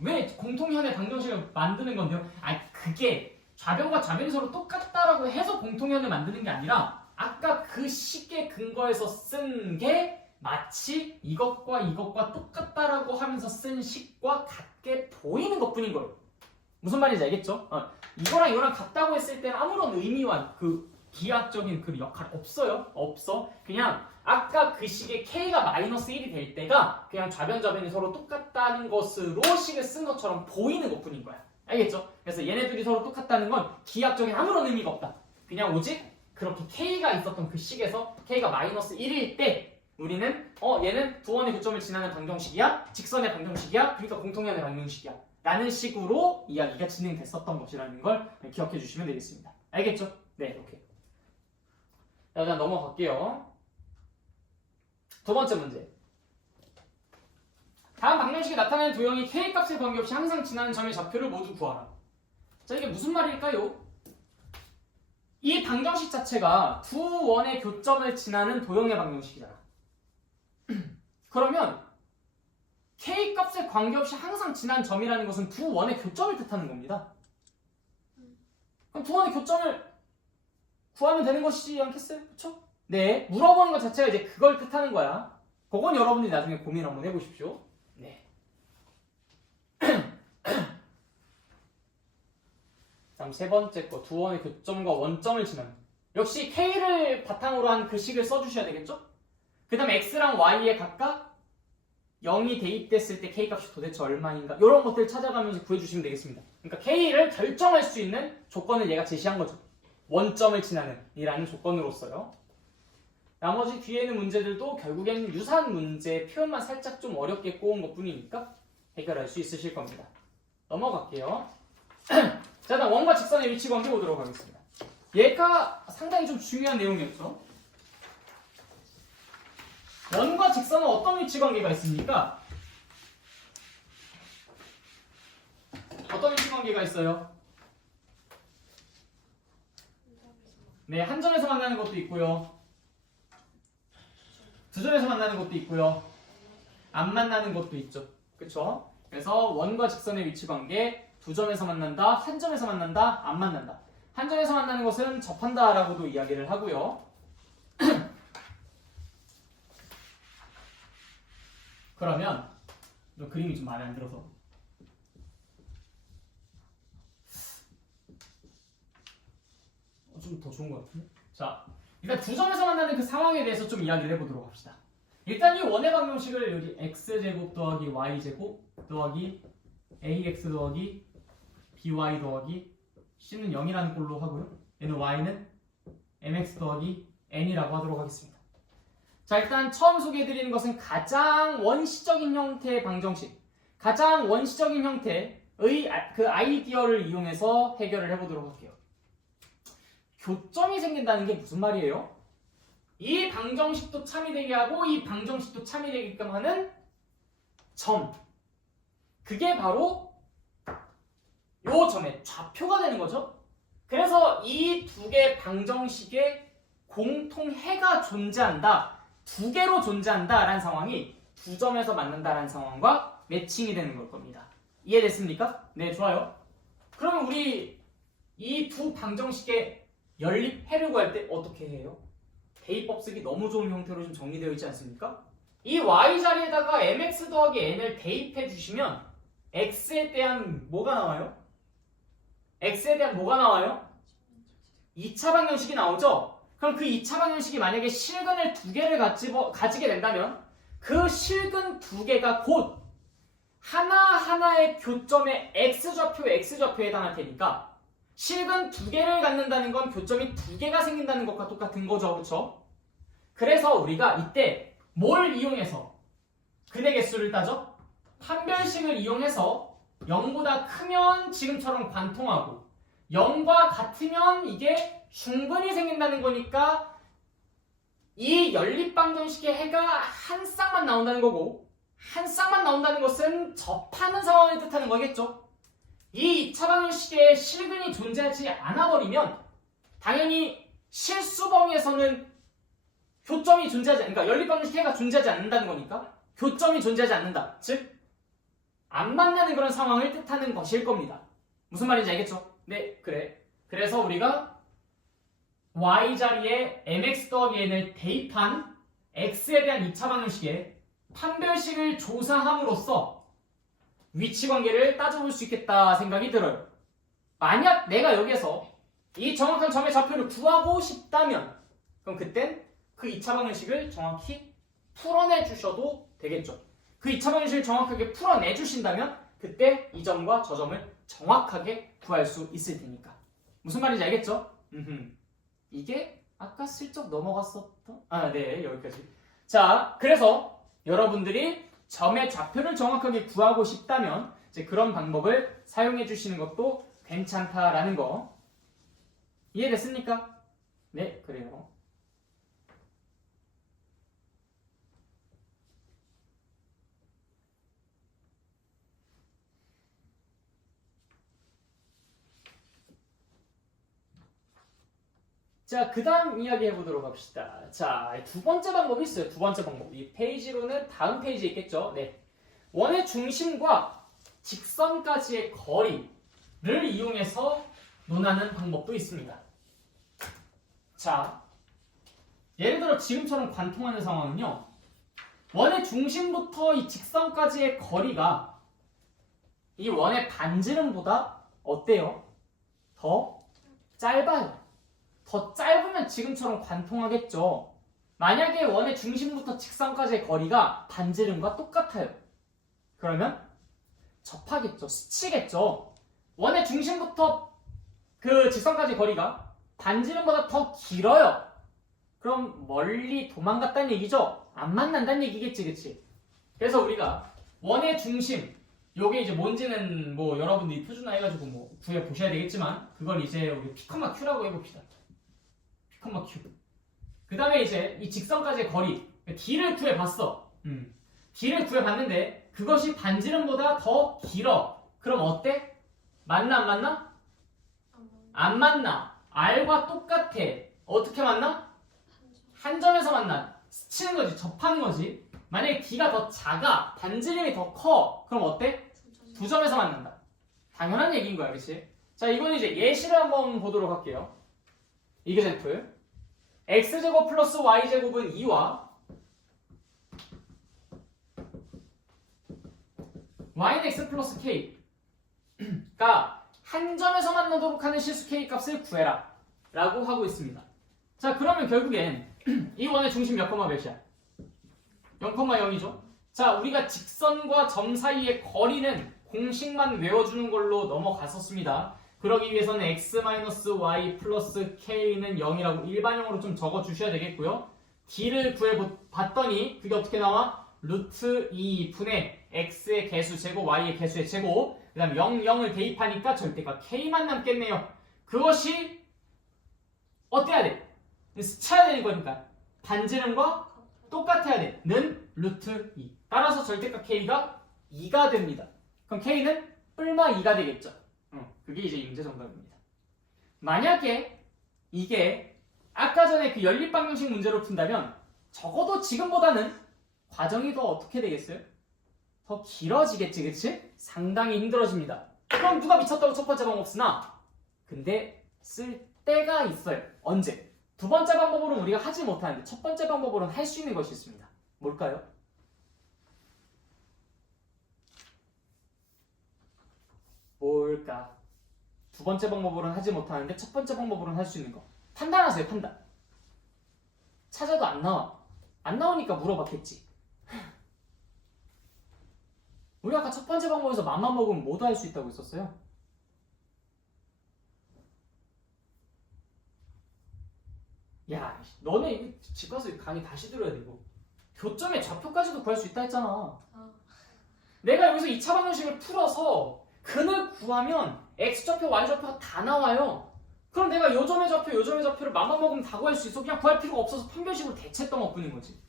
왜 공통현의 방정식을 만드는 건데요? 그게 좌변과 좌변이 서로 똑같다라고 해서 공통현을 만드는 게 아니라 아까 그 식의 근거에서 쓴 게 마치 이것과 이것과 똑같다라고 하면서 쓴 식과 같게 보이는 것뿐인 거예요. 무슨 말인지 알겠죠? 이거랑 이거랑 같다고 했을 때는 아무런 의미와 그 기하학적인 그 역할 없어요. 없어. 그냥 아까 그 식의 k가 마이너스 1이 될 때가 그냥 좌변 좌변이 서로 똑같다는 것으로 식을 쓴 것처럼 보이는 것뿐인 거야. 알겠죠? 그래서 얘네들이 서로 똑같다는 건 기하학적인 아무런 의미가 없다. 그냥 오직 그렇게 k가 있었던 그 식에서 k가 마이너스 1일 때 우리는 얘는 두원의 교점을 지나는 방정식이야, 직선의 방정식이야, 그러니까 공통연의 방정식이야 라는 식으로 이야기가 진행됐었던 것이라는 걸 기억해 주시면 되겠습니다. 알겠죠? 네, 오케이. 자, 일단 넘어갈게요. 두 번째 문제. 다음 방정식에 나타나는 도형이 k값에 관계없이 항상 지나는 점의 좌표를 모두 구하라. 자, 이게 무슨 말일까요? 이 방정식 자체가 두 원의 교점을 지나는 도형의 방정식이잖아. 그러면 k값에 관계없이 항상 지난 점이라는 것은 두 원의 교점을 뜻하는 겁니다. 그럼 두 원의 교점을 구하면 되는 것이지 않겠어요? 그쵸? 네, 물어보는 것 자체가 이제 그걸 뜻하는 거야. 그건 여러분들이 나중에 고민 한번 해보십시오. 네. 다음 세 번째 거, 두 원의 교점과 원점을 지나는. 역시 k를 바탕으로 한 그 식을 써주셔야 되겠죠? 그 다음에 x랑 y에 각각 0이 대입됐을 때 k값이 도대체 얼마인가? 이런 것들 찾아가면서 구해주시면 되겠습니다. 그러니까 k를 결정할 수 있는 조건을 얘가 제시한 거죠. 원점을 지나는 이라는 조건으로서요. 나머지 뒤에 있는 문제들도 결국에는 유사한 문제 표현만 살짝 좀 어렵게 꼬은 것 뿐이니까 해결할 수 있으실 겁니다. 넘어갈게요. 자, 다음 원과 직선의 위치 관계 보도록 하겠습니다. 얘가 상당히 좀 중요한 내용이었죠. 원과 직선은 어떤 위치 관계가 있습니까? 어떤 위치 관계가 있어요? 네, 한 점에서 만나는 것도 있고요. 두 점에서 만나는 것도 있고요. 안 만나는 것도 있죠. 그쵸? 그래서 원과 직선의 위치 관계 두 점에서 만난다, 한 점에서 만난다, 안 만난다. 한 점에서 만나는 것은 접한다 라고도 이야기를 하고요. 그러면 그림이 좀 마음에 안 들어서 좀 더 좋은 것 같은데? 자, 일단 두 점에서 만나는 그 상황에 대해서 좀 이야기를 해보도록 합시다. 일단 이 원의 방정식을 여기 x제곱 더하기 y제곱 더하기 ax 더하기 by 더하기 c는 0이라는 꼴로 하고요. 얘는 y는 mx 더하기 n이라고 하도록 하겠습니다. 자, 일단 처음 소개해드리는 것은 가장 원시적인 형태의 방정식, 가장 원시적인 형태의 그 아이디어를 이용해서 해결을 해보도록 할게요. 교점이 생긴다는 게 무슨 말이에요? 이 방정식도 참이 되게 하고 이 방정식도 참이 되게끔 하는 점, 그게 바로 요 점의 좌표가 되는 거죠. 그래서 이 두 개 방정식에 공통해가 존재한다, 두 개로 존재한다 라는 상황이 두 점에서 만난다라는 상황과 매칭이 되는 걸 겁니다. 이해됐습니까? 네, 좋아요. 그러면 우리 이 두 방정식의 연립해를 구할 때 어떻게 해요? 대입법 쓰기 너무 좋은 형태로 좀 정리되어 있지 않습니까? 이 y 자리에다가 mx 더하기 n을 대입해 주시면 x에 대한 뭐가 나와요? x에 대한 뭐가 나와요? 2차 방정식이 나오죠? 그럼 그 2차 방정식이 만약에 실근을 2개를 가지게 된다면 그 실근 2개가 곧 하나하나의 교점의 x좌표에 해당할 테니까 실근 2개를 갖는다는 건 교점이 2개가 생긴다는 것과 똑같은 거죠. 그렇죠? 그래서 우리가 이때 뭘 이용해서 근의 개수를 따져? 판별식을 이용해서 0보다 크면 지금처럼 관통하고 0과 같으면 이게 중근이 생긴다는 거니까 이 연립방정식의 해가 한 쌍만 나온다는 거고 한 쌍만 나온다는 것은 접하는 상황을 뜻하는 거겠죠. 이 2차 방정식에 실근이 존재하지 않아버리면 당연히 실수범위에서는 교점이 존재하지 그러니까 연립방정식 해가 존재하지 않는다는 거니까 교점이 존재하지 않는다. 즉 안 만나는 그런 상황을 뜻하는 것일 겁니다. 무슨 말인지 알겠죠? 네, 그래. 그래서 우리가 y 자리에 mx 더하기 n을 대입한 x에 대한 2차 방정식에 판별식을 조사함으로써 위치관계를 따져볼 수 있겠다 생각이 들어요. 만약 내가 여기에서 이 정확한 점의 좌표를 구하고 싶다면 그럼 그땐 그 2차 방정식을 정확히 풀어내 주셔도 되겠죠. 그 2차 방정식을 정확하게 풀어내 주신다면 그때 이 점과 저 점을 정확하게 구할 수 있을 테니까. 무슨 말인지 알겠죠? 이게 아까 슬쩍 넘어갔었던? 네, 여기까지. 자, 그래서 여러분들이 점의 좌표를 정확하게 구하고 싶다면 이제 그런 방법을 사용해 주시는 것도 괜찮다라는 거. 이해됐습니까? 네, 그래요. 자, 그 다음 이야기 해보도록 합시다. 자, 두 번째 방법이 있어요. 두 번째 방법. 이 페이지로는 다음 페이지에 있겠죠. 네. 원의 중심과 직선까지의 거리를 이용해서 논하는 방법도 있습니다. 자, 예를 들어 지금처럼 관통하는 상황은요. 원의 중심부터 이 직선까지의 거리가 이 원의 반지름보다 어때요? 더 짧아요. 더 짧으면 지금처럼 관통하겠죠. 만약에 원의 중심부터 직선까지의 거리가 반지름과 똑같아요. 그러면 접하겠죠. 스치겠죠. 원의 중심부터 그 직선까지 거리가 반지름보다 더 길어요. 그럼 멀리 도망갔다는 얘기죠. 안 만난다는 얘기겠지, 그치? 그래서 우리가 원의 중심, 요게 이제 뭔지는 뭐 여러분들이 표준화 해가지고 뭐 구해 보셔야 되겠지만 그걸 이제 우리 P, Q라고 해봅시다. P, Q. 그 다음에 이제 이 직선까지의 거리, D를 구해봤어. D를 구해봤는데 그것이 반지름보다 더 길어. 그럼 어때? 맞나 안 맞나? 안 만나. R과 똑같아. 어떻게 만나? 한 점에서 만나. 스치는 거지. 접하는 거지. 만약에 D가 더 작아. 반지름이 더 커. 그럼 어때? 두 점에서 만난다. 당연한 얘기인 거야. 그치? 자, 이거는 이제 예시를 한번 보도록 할게요. 이그젠플. x제곱 플러스 y제곱은 2와 y는 x 플러스 k가 한 점에서 만나도록 하는 실수 k 값을 구해라 라고 하고 있습니다. 자, 그러면 결국엔 이 원의 중심 몇 콤마 몇이야? 0,0이죠. 자, 우리가 직선과 점 사이의 거리는 공식만 외워주는 걸로 넘어갔었습니다. 그러기 위해서는 x-y 플러스 k는 0이라고 일반형으로 좀 적어주셔야 되겠고요. d를 구해봤더니 그게 어떻게 나와? 루트 2분의 x의 개수 제곱 y의 개수의 제곱 그 다음 0, 0을 대입하니까 절대값 k만 남겠네요. 그것이 어때야 돼? 스쳐야 되는 거니까 반지름과 똑같아야 돼. 는 루트 2. 따라서 절대값 k가 2가 됩니다. 그럼 k는 뿔마 2가 되겠죠. 그게 이제 임제 정답입니다. 만약에 이게 아까 전에 그 연립방정식 문제로 푼다면 적어도 지금보다는 과정이 더 어떻게 되겠어요? 더 길어지겠지, 그치? 상당히 힘들어집니다. 그럼 누가 미쳤다고 첫 번째 방법 쓰나? 근데 쓸 때가 있어요. 언제? 두 번째 방법으로는 우리가 하지 못하는데 첫 번째 방법으로는 할 수 있는 것이 있습니다. 뭘까요? 뭘까? 두 번째 방법으로는 하지 못하는데 첫 번째 방법으로는 할 수 있는 거. 판단하세요. 판단. 찾아도 안 나와. 안 나오니까 물어봤겠지. 우리 아까 첫 번째 방법에서 맘만 먹으면 뭐도 할 수 있다고 했었어요. 야, 너네 이거 집 가서 강의 다시 들어야 되고 교점의 좌표까지도 구할 수 있다 했잖아. 내가 여기서 2차 방정식을 풀어서 근을 구하면 x좌표, y좌표가 다 나와요. 그럼 내가 요 점의 좌표, 요 점의 좌표를 맘만 먹으면 다 구할 수 있어. 그냥 구할 필요가 없어서 판별식으로 대체했던 것뿐인 거지.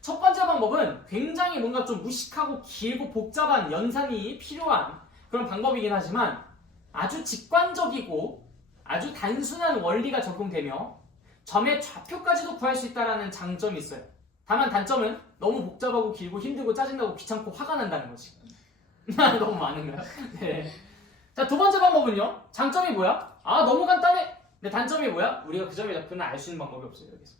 첫 번째 방법은 굉장히 뭔가 좀 무식하고 길고 복잡한 연산이 필요한 그런 방법이긴 하지만 아주 직관적이고 아주 단순한 원리가 적용되며 점의 좌표까지도 구할 수 있다는 장점이 있어요. 다만 단점은 너무 복잡하고 길고 힘들고 짜증나고 귀찮고 화가 난다는 거지. 너무 많은 거야. 네. 자, 두 번째 방법은요. 장점이 뭐야? 아, 너무 간단해. 근데 단점이 뭐야? 우리가 그 점의 좌표는 알 수 있는 방법이 없어요. 여기서.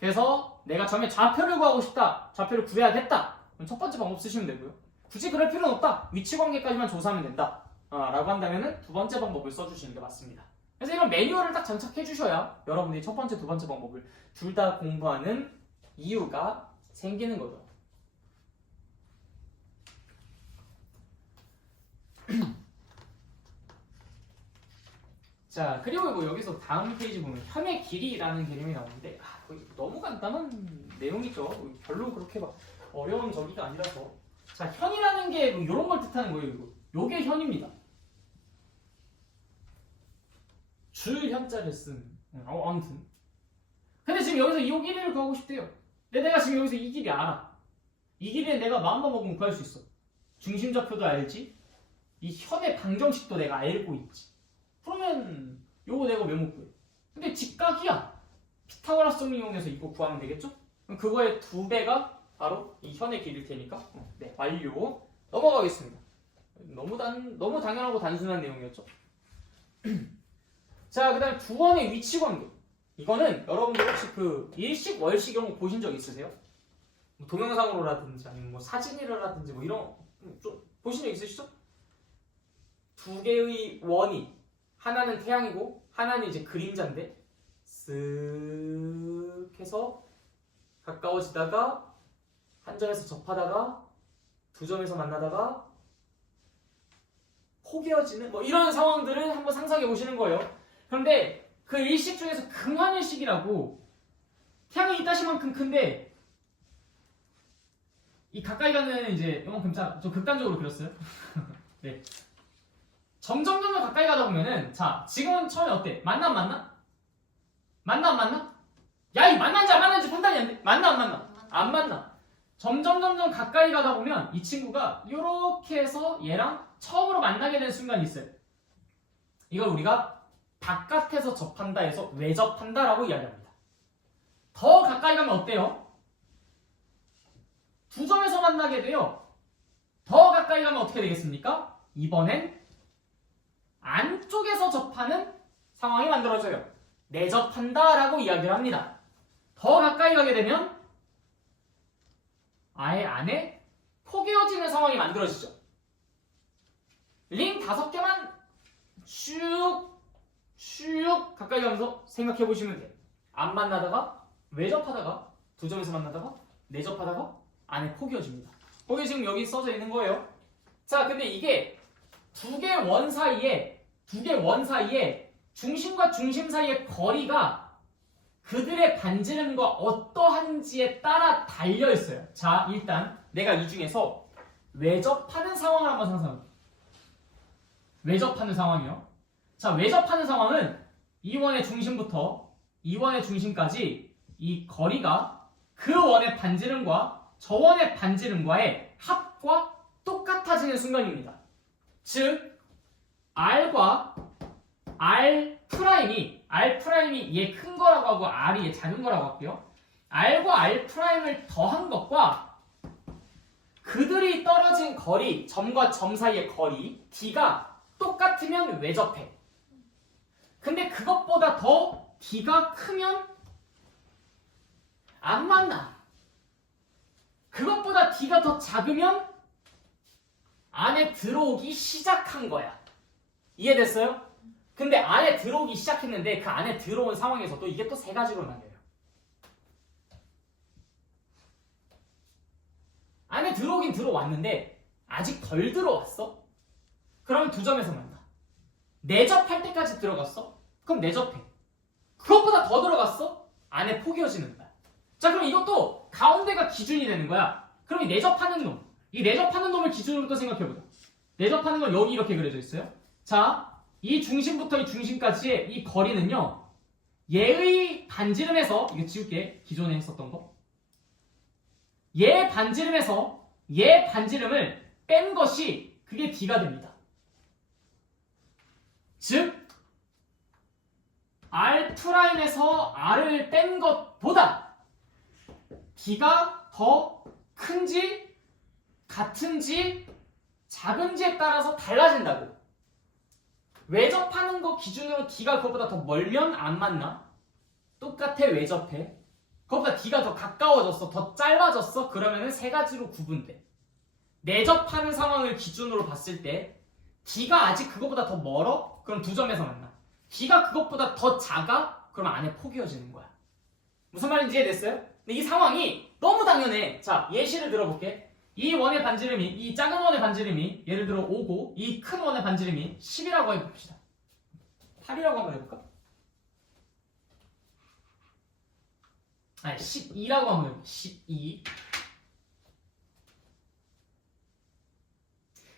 그래서 내가 점의 좌표를 구하고 싶다. 좌표를 구해야겠다. 그럼 첫 번째 방법 쓰시면 되고요. 굳이 그럴 필요는 없다. 위치 관계까지만 조사하면 된다. 라고 한다면 두 번째 방법을 써주시는 게 맞습니다. 그래서 이런 매뉴얼을 딱 장착해 주셔야 여러분들이 첫 번째, 두 번째 방법을 둘 다 공부하는 이유가 생기는 거죠. 자, 그리고 뭐 여기서 다음 페이지 보면 현의 길이라는 개념이 나오는데 너무 간단한 내용이죠. 별로 그렇게 막 어려운 저기가 아니라서. 자, 현이라는 게 이런 걸 뜻하는 거예요. 요게 현입니다. 줄 현자를 쓴. 아무튼. 근데 지금 여기서 이 길이를 구하고 싶대요. 근데 내가 지금 여기서 이 길이 알아. 이 길이는 내가 마음만 먹으면 구할 수 있어. 중심좌표도 알지. 이 현의 방정식도 내가 알고 있지. 그러면 요거 내가 왜 못 구해? 근데 직각이야. 피타고라스 정리 이용해서 이거 구하면 되겠죠? 그럼 그거의 2배가 바로 이 현의 길이일 테니까. 네, 완료. 넘어가겠습니다. 너무 당연하고 단순한 내용이었죠? 자, 그 다음에 두원의 위치 관계. 이거는 여러분들 혹시 그 일식, 월식 이런 거 보신 적 있으세요? 뭐 동영상으로라든지 아니면 뭐 사진이라든지 뭐 이런 좀 보신 적 있으시죠? 두 개의 원이 하나는 태양이고 하나는 이제 그림자인데 쓱 해서 가까워지다가 한 점에서 접하다가 두 점에서 만나다가 포개어지는 뭐 이런 상황들을 한번 상상해 보시는 거예요. 그런데 그 일식 중에서 극한일식이라고 태양이 이따시만큼 큰데 이 가까이 가는 이제 이만큼 좀 극단적으로 그렸어요. 네. 점점 가까이 가다 보면은 자 지금은 처음에 어때? 만나 안 만나? 만나 안 만나? 야 이 만난지 안 만난지 판단이 안 돼. 만나 안 만나? 안 만나. 점점 가까이 가다 보면 이 친구가 이렇게 해서 얘랑 처음으로 만나게 되는 순간이 있어요. 이걸 우리가 바깥에서 접한다 해서 외접한다라고 이야기합니다. 더 가까이 가면 어때요? 두 점에서 만나게 돼요. 더 가까이 가면 어떻게 되겠습니까? 이번엔 안쪽에서 접하는 상황이 만들어져요. 내접한다라고 이야기를 합니다. 더 가까이 가게 되면 아예 안에 포개어지는 상황이 만들어지죠. 링 5개만 쭉 가까이 가면서 생각해 보시면 돼요. 안 만나다가 외접하다가 두 점에서 만나다가 내접하다가 안에 포개어집니다. 거기 지금 여기 써져 있는 거예요. 자, 근데 이게 두 개 원 사이에 중심과 중심 사이의 거리가 그들의 반지름과 어떠한지에 따라 달려 있어요. 자, 일단 내가 이 중에서 외접하는 상황을 한번 상상해볼게요. 외접하는 상황이요. 자, 외접하는 상황은 이 원의 중심부터 이 원의 중심까지 이 거리가 그 원의 반지름과 저 원의 반지름과의 합과 똑같아지는 순간입니다. 즉 R과 R'이 얘 큰 거라고 하고 R이 얘 작은 거라고 할게요. R과 R'을 더한 것과 그들이 떨어진 거리, 점과 점 사이의 거리 D가 똑같으면 외접해. 근데 그것보다 더 D가 크면 안 만나. 그것보다 D가 더 작으면 안에 들어오기 시작한 거야. 이해됐어요? 근데 안에 들어오기 시작했는데 그 안에 들어온 상황에서도 이게 또 세 가지로 나뉘어요. 안에 들어오긴 들어왔는데 아직 덜 들어왔어? 그럼 두 점에서 만나. 내접할 때까지 들어갔어? 그럼 내접해. 그것보다 더 들어갔어? 안에 포개어지는 거야. 자, 그럼 이것도 가운데가 기준이 되는 거야. 그럼 이 내접하는 놈, 이 내접하는 놈을 기준으로 또 생각해보자. 내접하는 건 여기 이렇게 그려져 있어요. 자, 이 중심부터 이 중심까지의 이 거리는요, 얘의 반지름에서, 이거 지울게, 기존에 했었던 거. 얘 반지름에서 얘 반지름을 뺀 것이 그게 D가 됩니다. 즉, R'에서 R을 뺀 것보다 D가 더 큰지, 같은지, 작은지에 따라서 달라진다고. 외접하는 거 기준으로 D가 그것보다 더 멀면 안 만나? 똑같아, 외접해. 그것보다 D가 더 가까워졌어, 더 짧아졌어? 그러면은 세 가지로 구분돼. 내접하는 상황을 기준으로 봤을 때 D가 아직 그것보다 더 멀어? 그럼 두 점에서 만나. D가 그것보다 더 작아? 그럼 안에 포개어지는 거야. 무슨 말인지 이해됐어요? 근데 이 상황이 너무 당연해. 자, 예시를 들어볼게. 이 원의 반지름이, 이 작은 원의 반지름이 예를 들어 5고 이 큰 원의 반지름이 10이라고 해봅시다. 8이라고 한번 해볼까? 아니, 12라고 한번 해볼까? 12.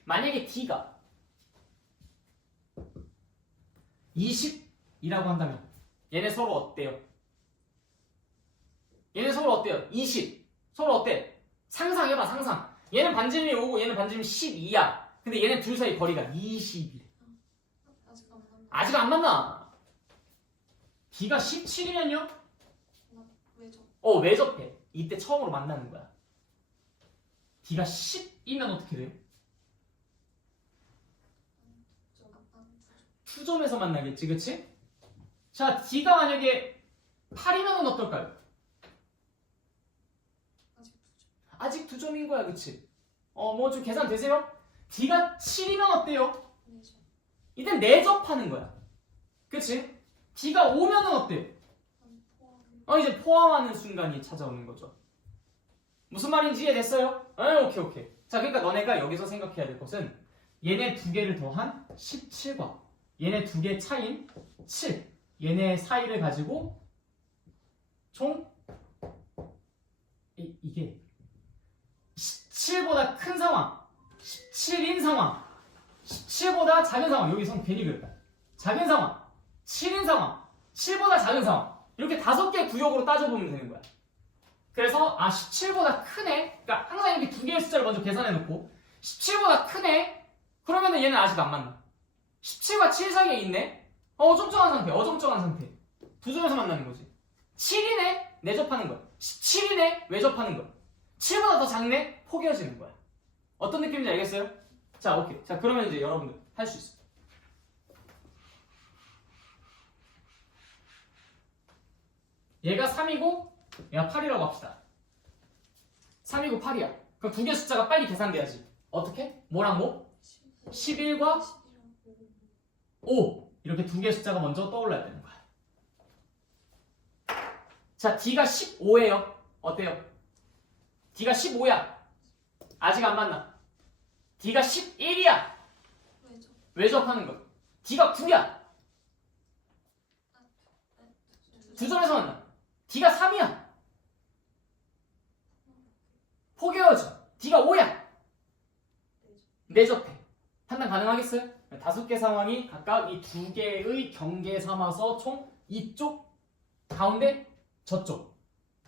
만약에 D가 20이라고 한다면 얘네 서로 어때요? 얘네 서로 어때요? 20. 서로 어때? 상상해봐, 상상. 얘는 반지름이 5고 얘는 반지름이 12야. 근데 얘네 둘 사이 거리가 20이래. 아직 안 만나. D가 17이면요? 왜 접해? 이때 처음으로 만나는 거야. D가 10이면 어떻게 돼요? 투점에서 만나겠지, 그치? 자, D가 만약에 8이면 어떨까요? 아직 두 점인 거야, 그치? 뭐 좀 계산 되세요? D가 7이면 어때요? 이땐 내접하는 거야. 그치? D가 5면은 어때요? 이제 포함하는 순간이 찾아오는 거죠. 무슨 말인지 이해됐어요? 오케이. 자, 그러니까 너네가 여기서 생각해야 될 것은 얘네 두 개를 더한 17과 얘네 두 개 차인 7, 얘네 사이를 가지고 총 이게 17보다 큰 상황, 17인 상황, 17보다 작은 상황, 여기서 괜히 그랬다. 작은 상황, 7인 상황, 7보다 작은 상황, 이렇게 5개 구역으로 따져보면 되는 거야. 그래서 17보다 크네. 그러니까 항상 이렇게 두 개의 숫자를 먼저 계산해놓고 17보다 크네. 그러면은 얘는 아직 안 만나. 17과 7 사이에 있네. 어정쩡한 상태. 두 점에서 만나는 거지. 7이네. 내접하는 거야. 17이네. 외접하는 거야. 7보다 더 작네. 포개어지는 거야. 어떤 느낌인지 알겠어요? 자, 오케이. 자, 그러면 이제 여러분들 할 수 있어. 얘가 3이고 얘가 8이라고 합시다. 3이고 8이야. 그럼 두 개 숫자가 빨리 계산돼야지. 어떻게? 뭐랑 뭐? 11과 5. 이렇게 두 개 숫자가 먼저 떠올라야 되는 거야. 자, D가 15예요. 어때요? D가 15야. 아직 안 만나. D가 11이야. 외접하는 거. D가 9야. 두 점에서 만나. D가 3이야. 포개어져. D가 5야. 내접해. 판단 가능하겠어요? 5개 상황이 각각 이 두 개의 경계 삼아서 총 이쪽, 가운데, 저쪽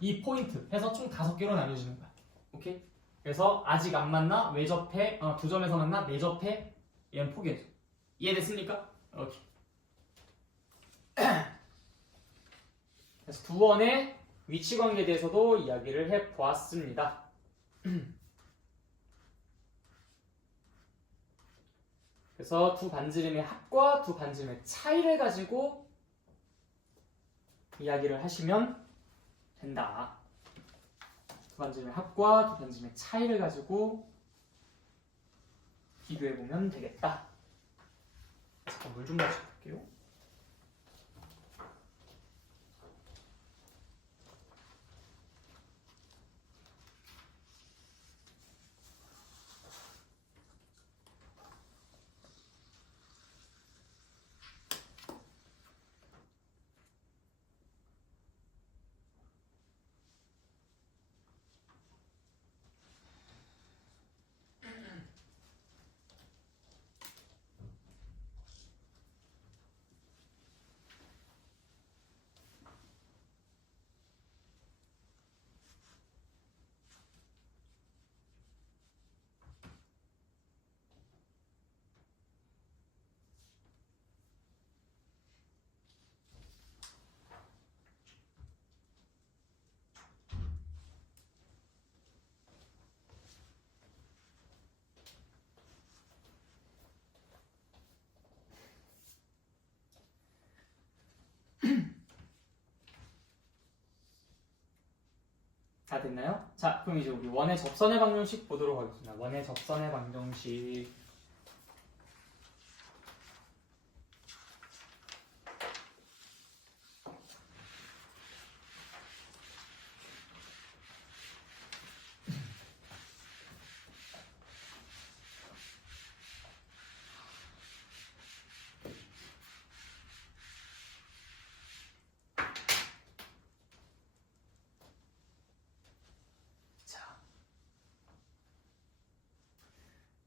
이 포인트 해서 총 5개로 나뉘어지는 거야. 오케이? 그래서 아직 안 만나, 외접해, 두 점에서 만나, 내접해, 얘는 포기해줘. 이해됐습니까? 오케이. 그래서 두 원의 위치 관계에 대해서도 이야기를 해보았습니다. 그래서 두 반지름의 합과 두 반지름의 차이를 가지고 이야기를 하시면 된다. 두 반지름의 합과 두 반지름의 차이를 가지고 비교해보면 되겠다. 잠깐 물 좀 마셔볼게요. 다 됐나요? 자, 그럼 이제 우리 원의 접선의 방정식 보도록 하겠습니다. 원의 접선의 방정식.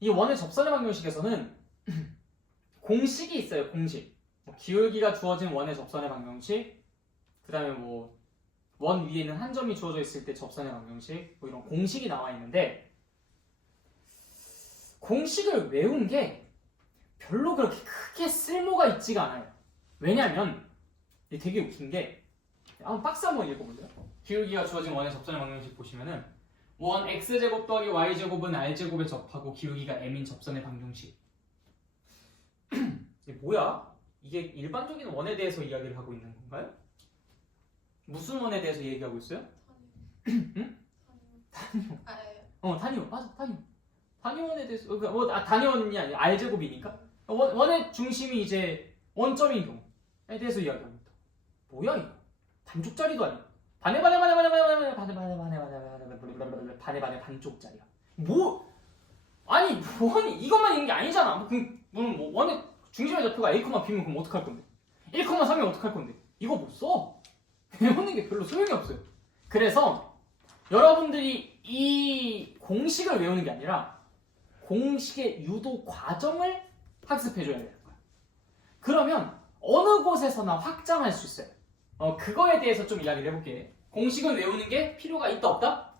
이 원의 접선의 방정식에서는 공식이 있어요. 공식. 기울기가 주어진 원의 접선의 방정식, 그 다음에 뭐 원 위에는 한 점이 주어져 있을 때 접선의 방정식, 뭐 이런 공식이 나와 있는데 공식을 외운 게 별로 그렇게 크게 쓸모가 있지가 않아요. 왜냐면 되게 웃긴 게 한번 박스 한번 읽어볼래요? 기울기가 주어진 원의 접선의 방정식 보시면은 원 x제곱 더하기 y제곱은 r제곱에 접하고 기울기가 m인 접선의 방정식. 이게 뭐야? 이게 일반적인 원에 대해서 이야기를 하고 있는 건가요? 무슨 원에 대해서 얘기하고 있어요? 응? 단위원. 단위원. 맞아, 단위원. 단위원에 대해서 단위원이 아니라 r제곱이니까 원의 중심이 이제 원점인 경우에 대해서 이야기합니다. 뭐야 이거? 반쪽짜리도 아니고 반에 반쪽짜리야. 뭐? 아니 원이 이것만 있는 게 아니잖아. 뭐 원의 중심의 좌표가 a, b면 그럼 어떡할 건데? 1,3이면 어떡할 건데? 이거 못 써. 배우는 게 별로 소용이 없어요. 그래서 여러분들이 이 공식을 외우는 게 아니라 공식의 유도 과정을 학습해줘야 되는 거야. 그러면 어느 곳에서나 확장할 수 있어요. 그거에 대해서 좀 이야기를 해볼게. 공식을 외우는 게 필요가 있다 없다?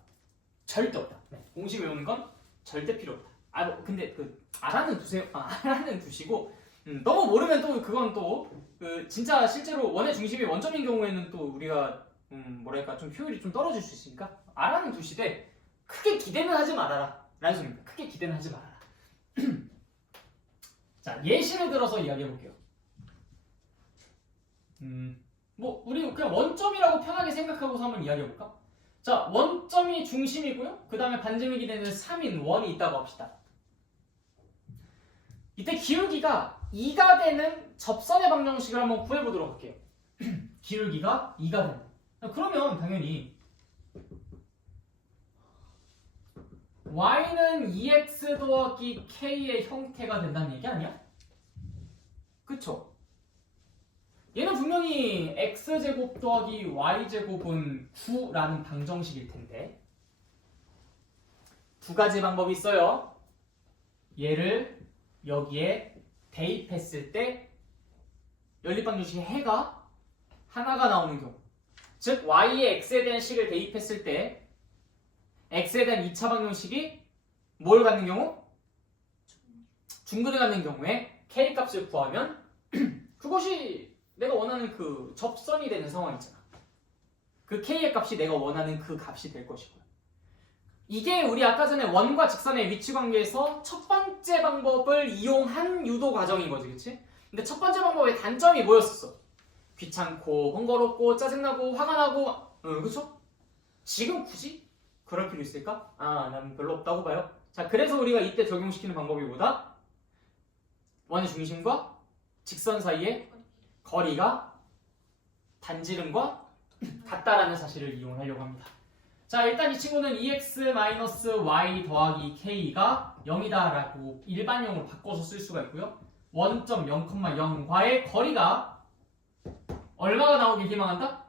절대 없다. 네, 공식을 외우는 건 절대 필요 없다. 근데 알아는 두세요. 알아는 두시고 너무 모르면 또 그건 또 진짜 실제로 원의 중심이 원점인 경우에는 또 우리가 뭐랄까 좀 효율이 좀 떨어질 수 있으니까 알아는 두시되 크게 기대는 하지 말아라 라는 소리입니다. 크게 기대는 하지 말아라. 자, 예시를 들어서 이야기해 볼게요. 뭐 우리 그냥 원점이라고 편하게 생각하고서 한번 이야기해 볼까? 자, 원점이 중심이고요. 그 다음에 반지름이 기대는 3인 원이 있다고 합시다. 이때 기울기가 2가 되는 접선의 방정식을 한번 구해보도록 할게요. 기울기가 2가 되는. 그러면 당연히 y는 2x 더하기 k의 형태가 된다는 얘기 아니야? 그쵸? 얘는 분명히 x제곱 더하기 y제곱은 9라는 방정식일 텐데 두 가지 방법이 있어요. 얘를 여기에 대입했을 때 연립방정식의 해가 하나가 나오는 경우, 즉 y의 x에 대한 식을 대입했을 때 x에 대한 2차 방정식이 뭘 갖는 경우? 중근을 갖는 경우에 k 값을 구하면 그것이 내가 원하는 그 접선이 되는 상황이잖아. 그 k의 값이 내가 원하는 그 값이 될 것이고요. 이게 우리 아까 전에 원과 직선의 위치 관계에서 첫 번째 방법을 이용한 유도 과정인 거지, 그치? 근데 첫 번째 방법의 단점이 뭐였었어? 귀찮고, 번거롭고, 짜증나고, 화가 나고, 그쵸? 지금 굳이 그럴 필요 있을까? 난 별로 없다고 봐요. 자, 그래서 우리가 이때 적용시키는 방법이 뭐다? 원의 중심과 직선 사이의 거리가 반지름과 같다라는 사실을 이용하려고 합니다. 자, 일단 이 친구는 2x-y 더하기 k가 0이다라고 일반용으로 바꿔서 쓸 수가 있고요. 원점 0,0과의 거리가 얼마가 나오길 희망한다?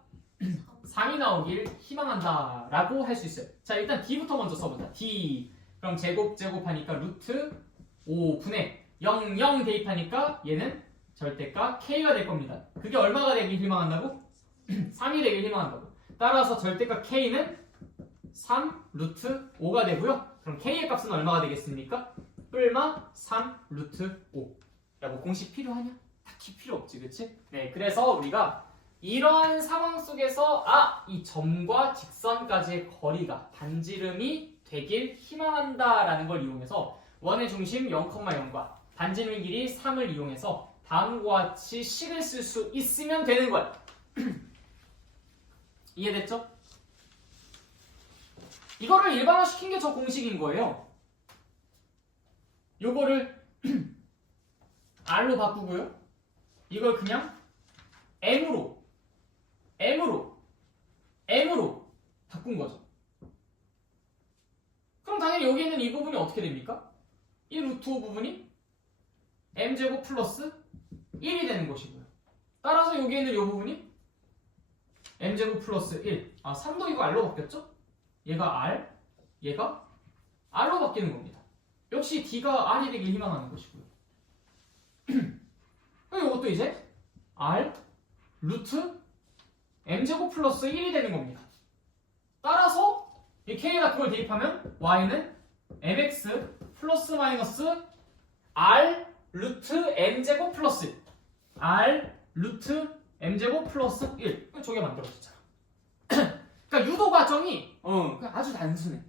3이 나오길 희망한다 라고 할 수 있어요. 자, 일단 d부터 먼저 써보자. d 그럼 제곱하니까 루트 5분의 0 대입하니까 얘는 절대가 k가 될 겁니다. 그게 얼마가 되길 희망한다고? 3이 되길 희망한다고. 따라서 절대가 k는 3 루트 5가 되고요. 그럼 k의 값은 얼마가 되겠습니까? 뿔마 3 루트 5. 야, 뭐 공식 필요하냐? 딱히 필요 없지, 그치? 네, 그래서 우리가 이러한 상황 속에서 이 점과 직선까지의 거리가 반지름이 되길 희망한다라는 걸 이용해서 원의 중심 0,0과 반지름의 길이 3을 이용해서 다음과 같이 식을 쓸 수 있으면 되는 거야. 이해됐죠? 이거를 일반화시킨 게 저 공식인 거예요. 요거를 R로 바꾸고요. 이걸 그냥 M으로 바꾼 거죠. 그럼 당연히 여기 있는 이 부분이 어떻게 됩니까? 이 루트 5 부분이 m제곱 플러스 1이 되는 것이고요. 따라서 여기 있는 이 부분이 m제곱 플러스 1. 3도 이거 r로 바뀌었죠? 얘가 r, 얘가 r로 바뀌는 겁니다. 역시 d가 r이 되길 희망하는 것이고요. 그럼 이것도 이제 r 루트 m제곱 플러스 1이 되는 겁니다. 따라서 이 k에다 그걸 대입하면 y는 mx 플러스 마이너스 r 루트 m제곱 플러스 1 r 루트 m제곱 플러스 1 저게 만들어졌잖아. 그러니까 유도 과정이 아주 단순해.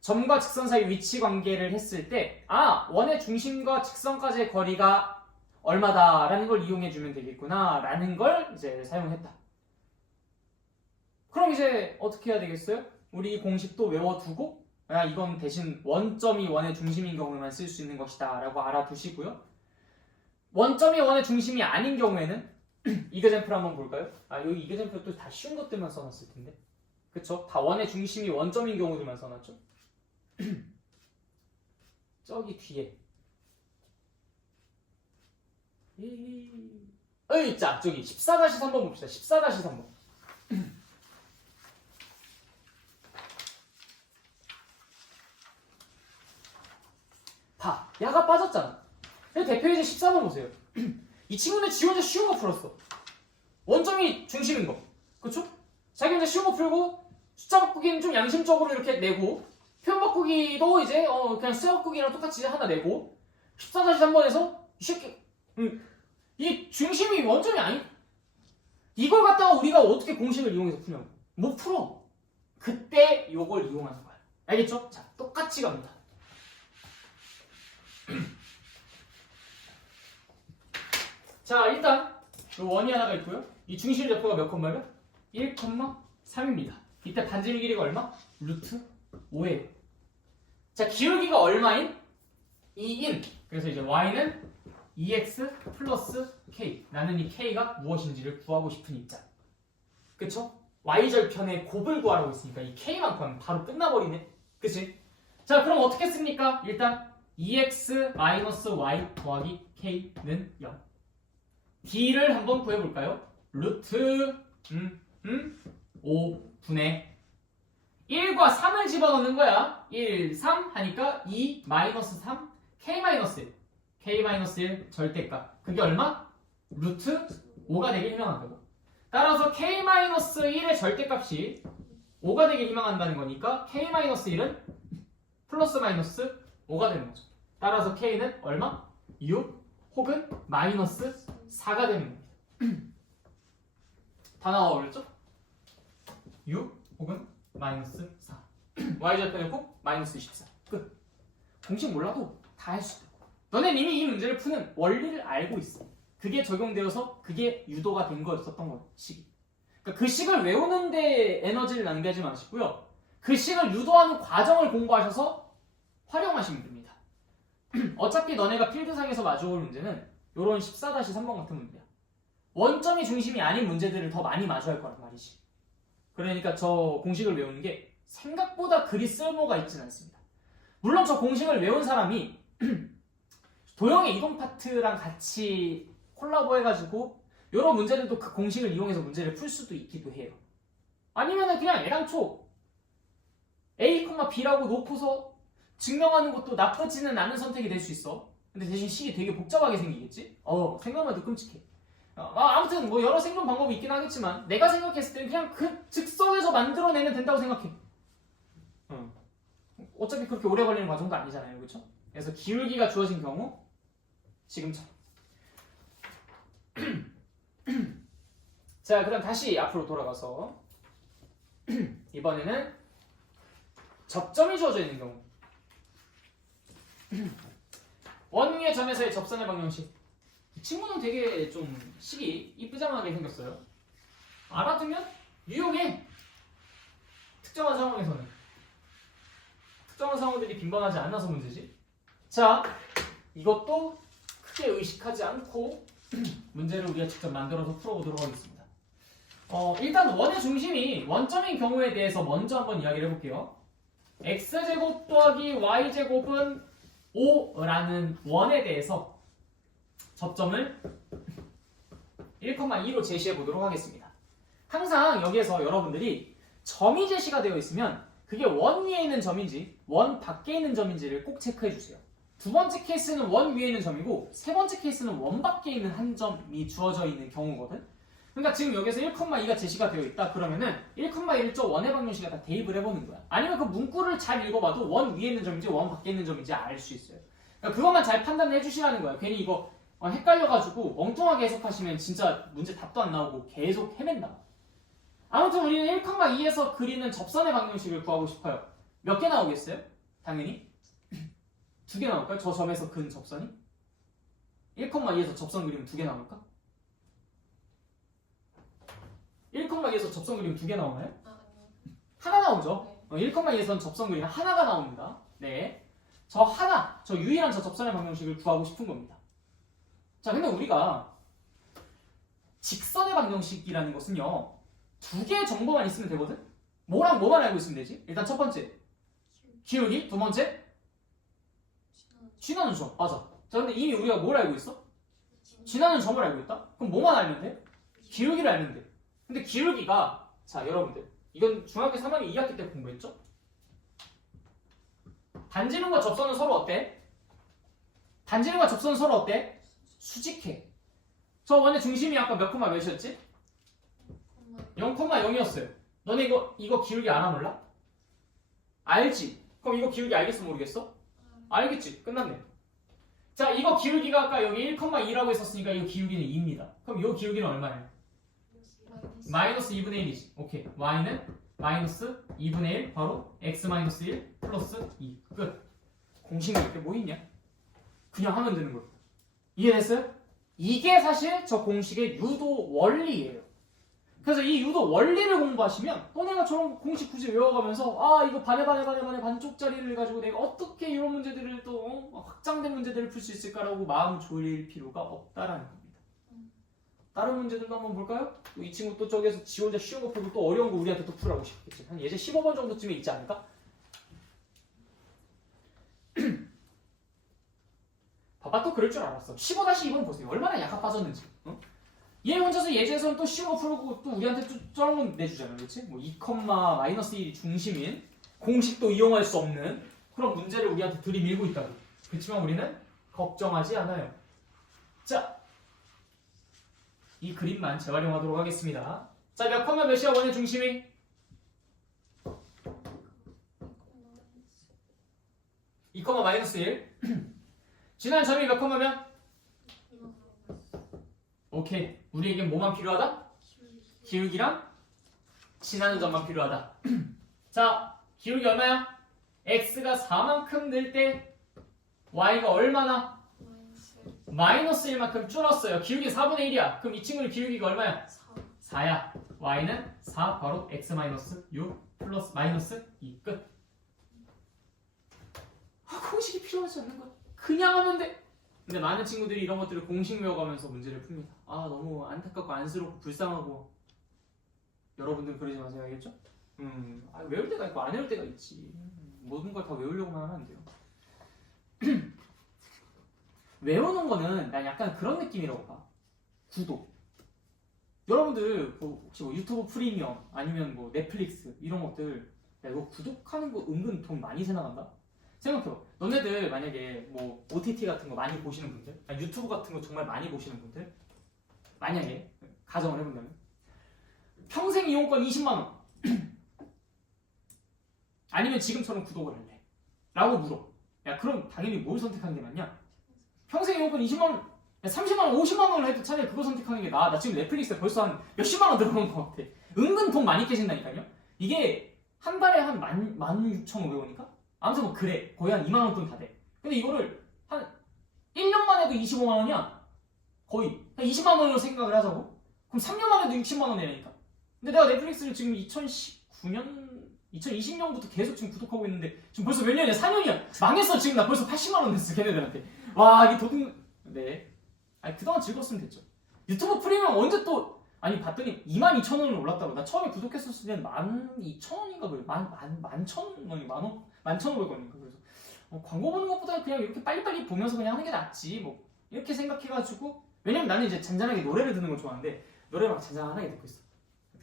점과 직선 사이 위치 관계를 했을 때 원의 중심과 직선까지의 거리가 얼마다라는 걸 이용해 주면 되겠구나 라는 걸 이제 사용했다. 그럼 이제 어떻게 해야 되겠어요? 우리 이 공식도 외워두고 이건 대신 원점이 원의 중심인 경우에만 쓸 수 있는 것이다 라고 알아두시고요. 원점이 원의 중심이 아닌 경우에는 이그젠플 한번 볼까요? 여기 이그젠플 또 다 쉬운 것들만 써놨을 텐데 그쵸? 다 원의 중심이 원점인 경우들만 써놨죠? 저기 뒤에 자 저기 14-3번 봅시다. 14-3번 봐, 야가 빠졌잖아. 대표이제 14번 보세요. 이 친구는 지 혼자 쉬운 거 풀었어. 원점이 중심인 거. 그쵸? 자기 혼자 쉬운 거 풀고 숫자 바꾸기는 좀 양심적으로 이렇게 내고 표현 바꾸기도 이제 그냥 숫자 바꾸기랑 똑같이 하나 내고 14-3번에서 이 새끼 이 중심이 원점이 아니 이걸 갖다가 우리가 어떻게 공식을 이용해서 풀냐고. 못 풀어. 그때 이걸 이용하는 거야. 알겠죠? 자, 똑같이 갑니다. 자, 일단 요 원이 하나가 있고요. 이 중심 좌표가 몇 콤마요? 1,3입니다. 이때 반지름 길이가 얼마? 루트 5예요. 자, 기울기가 얼마인? 2인. 그래서 이제 y는 2x 플러스 k. 나는 이 k가 무엇인지를 구하고 싶은 입장. 그쵸? y절편의 곱을 구하라고 했으니까 이 k만 구하면 바로 끝나버리네. 그치? 자, 그럼 어떻게 씁니까? 일단 2x 마이너스 y 더하기 k는 0. d를 한번 구해볼까요? 루트 5분의 1과 3을 집어넣는 거야. 1, 3 하니까 2, 마이너스 3, k 마이너스 1. k 마이너스 1 절대값. 그게 얼마? 루트 5가 되길 희망한다고. 따라서 k 마이너스 1의 절대값이 5가 되길 희망한다는 거니까 k 마이너스 1은 플러스 마이너스 5가 되는 거죠. 따라서 k는 얼마? 6 혹은 마이너스 4가 되는 겁니다. 다 나와버렸죠? 6 혹은 마이너스 4. y절편의 곱 마이너스 24. 끝. 공식 몰라도 다 할 수 있다. 너넨 이미 이 문제를 푸는 원리를 알고 있어. 그게 적용되어서 그게 유도가 된 거였었던 거예요. 식. 그러니까 그 식을 외우는데 에너지를 낭비하지 마시고요. 그 식을 유도하는 과정을 공부하셔서 활용하시면 됩니다. 어차피 너네가 필드상에서 마주올 문제는 이런 14-3번 같은 문제야. 원점이 중심이 아닌 문제들을 더 많이 마주할 거란 말이지. 그러니까 저 공식을 외우는 게 생각보다 그리 쓸모가 있진 않습니다. 물론 저 공식을 외운 사람이 도형의 이동 파트랑 같이 콜라보 해가지고 이런 문제들도 그 공식을 이용해서 문제를 풀 수도 있기도 해요. 아니면은 그냥 애당초 A, B라고 놓고서 증명하는 것도 나쁘지는 않은 선택이 될 수 있어. 근데 대신 식이 되게 복잡하게 생기겠지? 생각만 해도 끔찍해. 아무튼 뭐 여러 생존 방법이 있긴 하겠지만 내가 생각했을 때는 그냥 그 즉석에서 만들어내면 된다고 생각해. 어차피 그렇게 오래 걸리는 과정도 아니잖아요. 그렇죠? 그래서 기울기가 주어진 경우 지금처럼. 자, 그럼 다시 앞으로 돌아가서 이번에는 접점이 주어져 있는 경우. 원위의 점에서의 접선의 방정식. 이 친구는 되게 좀 식이 이쁘장하게 생겼어요. 알아두면 유용해. 특정한 상황에서는. 특정한 상황들이 빈번하지 않아서 문제지. 자, 이것도 크게 의식하지 않고 문제를 우리가 직접 만들어서 풀어보도록 하겠습니다. 일단 원의 중심이 원점인 경우에 대해서 먼저 한번 이야기를 해볼게요. x제곱 더하기 y제곱은 5라는 원에 대해서 접점을 1,2로 제시해 보도록 하겠습니다. 항상 여기에서 여러분들이 점이 제시가 되어 있으면 그게 원 위에 있는 점인지 원 밖에 있는 점인지를 꼭 체크해 주세요. 두 번째 케이스는 원 위에 있는 점이고 세 번째 케이스는 원 밖에 있는 한 점이 주어져 있는 경우거든. 그러니까 지금 여기서 1,2가 제시가 되어 있다 그러면은 1,1조 원의 방정식에 다 대입을 해보는 거야. 아니면 그 문구를 잘 읽어봐도 원 위에 있는 점인지 원 밖에 있는 점인지 알 수 있어요. 그러니까 그것만 잘 판단해 주시라는 거야. 괜히 이거 헷갈려가지고 엉뚱하게 해석하시면 진짜 문제 답도 안 나오고 계속 헤맨다. 아무튼 우리는 1,2에서 그리는 접선의 방정식을 구하고 싶어요. 몇 개 나오겠어요? 당연히 2개 나올까요? 저 점에서 근 접선이? 1,2에서 접선 그리면 2개 나올까? 1,2에서 접선 그리면 2개 나오나요? 하나 나오죠? 1,2에서는 접선 그리면 하나가 나옵니다. 네, 저 하나, 저 유일한 저 접선의 방정식을 구하고 싶은 겁니다. 자, 근데 우리가 직선의 방정식이라는 것은요 2개의 정보만 있으면 되거든? 뭐랑 뭐만 알고 있으면 되지? 일단 첫 번째 기울기, 두 번째 지나는 점. 맞아. 자, 근데 이미 우리가 뭘 알고 있어? 지나는 점을 알고 있다? 그럼 뭐만 알면 돼? 기울기를 알면 돼. 근데 기울기가, 자 여러분들 이건 중학교 3학년 2학기 때 공부했죠? 반지름과 접선은 서로 어때? 반지름과 접선은 서로 어때? 수직해. 저 원의 중심이 아까 몇 콤마 몇이었지? 0,0이었어요. 너네 이거 기울기 알아 몰라? 알지? 그럼 이거 기울기 알겠어 모르겠어? 알겠지? 끝났네. 자, 이거 기울기가 아까 여기 1,2라고 했었으니까 이거 기울기는 2입니다. 그럼 이 기울기는 얼마예요? 마이너스 2분의 1이지. 오케이. y는 마이너스 2분의 1 바로 x-1 플러스 2. 끝. 공식이 이렇게 뭐 있냐? 그냥 하면 되는 거예요. 이해됐어요? 이게 사실 저 공식의 유도 원리예요. 그래서 이 유도 원리를 공부하시면 너네가 저런 공식 굳이 외워가면서 아 이거 반에 반쪽짜리를 가지고 내가 어떻게 이런 문제들을 또 확장된 문제들을 풀 수 있을까라고 마음 졸일 필요가 없다라는 겁니다. 다른 문제들도 한번 볼까요? 이 친구 또 저기에서 지 혼자 쉬운 거 풀고 또 어려운 거 우리한테 또 풀라고 싶겠지. 한 예제 15번 정도쯤에 있지 않을까? 봐봐, 또 그럴 줄 알았어. 15-2번 보세요. 얼마나 약간 빠졌는지. 어? 얘 혼자서 예제에서는 또 쉬운 거 풀고 또 우리한테 또 저런 건 내주잖아. 그렇지? 뭐 2,-1이 중심인 공식도 이용할 수 없는 그런 문제를 우리한테 들이밀고 있다고. 그렇지만 우리는 걱정하지 않아요. 자, 이 그림만 재활용하도록 하겠습니다. 자, 몇 콤마 몇이야 원의 중심이? 2,-1. 지난 점이 몇 콤마면? 오케이. 우리에게 뭐만 필요하다? 기울기랑 지나는 점만 필요하다. 자, 기울기 얼마야? x가 4만큼 늘 때 y가 얼마나? 마이너스 1만큼 줄었어요. 기울기 4분의 1이야. 그럼 이 친구의 기울기가 얼마야? 4야. y는 4 바로 x-6 플러스 마이너스 2 끝. 공식이 필요하지 않는 거야. 그냥 하면 돼. 근데 많은 친구들이 이런 것들을 공식 외워가면서 문제를 풉니다. 아, 너무 안타깝고 안쓰럽고 불쌍하고. 여러분들 그러지 마세요. 알겠죠? 외울 때가 있고 안 외울 때가 있지. 모든 걸 다 외우려고만 하면 안 돼요. 외우는 거는 난 약간 그런 느낌이라고 봐. 구독. 여러분들 혹시 뭐 유튜브 프리미엄 아니면 뭐 넷플릭스 이런 것들 야, 이거 구독하는 거 은근 돈 많이 생각한다? 생각해봐. 너네들 만약에 뭐 OTT 같은 거 많이 보시는 분들, 유튜브 같은 거 정말 많이 보시는 분들, 만약에 가정을 해본다면 평생 이용권 20만 원 아니면 지금처럼 구독을 할래? 라고 물어. 야, 그럼 당연히 뭘 선택하는 게 맞냐? 평생 이용권 20만 원, 야, 30만 원, 50만 원을 해도 차라리 그거 선택하는 게 나아. 나 지금 넷플릭스에 벌써 한 몇십만 원 들어간 것 같아. 은근 돈 많이 깨진다니까요? 이게 한 달에 한 16,500원인가? 아무튼 뭐 그래. 거의 한 2만 원 돈 다 돼. 근데 이거를 한 1년만 해도 25만 원이야. 거의. 한 20만 원으로 생각을 하자고? 그럼 3년만 해도 60만 원 내니까. 근데 내가 넷플릭스를 지금 2019년 2020년부터 계속 지금 구독하고 있는데 지금 벌써 몇 년이야? 4년이야. 망했어. 지금 나 벌써 80만 원 냈어. 걔네들한테. 와, 이게 도둑. 네. 아니 그동안 즐거웠으면 됐죠. 유튜브 프리미엄 언제 또 아니 봤더니 22,000원을 올랐다고. 나 처음에 구독했었을 때는 12,000원인가 그래. 11,000원이 11,500원인가 그래서 광고 보는 것보다 그냥 이렇게 빨리빨리 보면서 그냥 하는 게 낫지 뭐 이렇게 생각해가지고. 왜냐면 나는 이제 잔잔하게 노래를 듣는 걸 좋아하는데 노래를 막 잔잔하게 듣고 있어.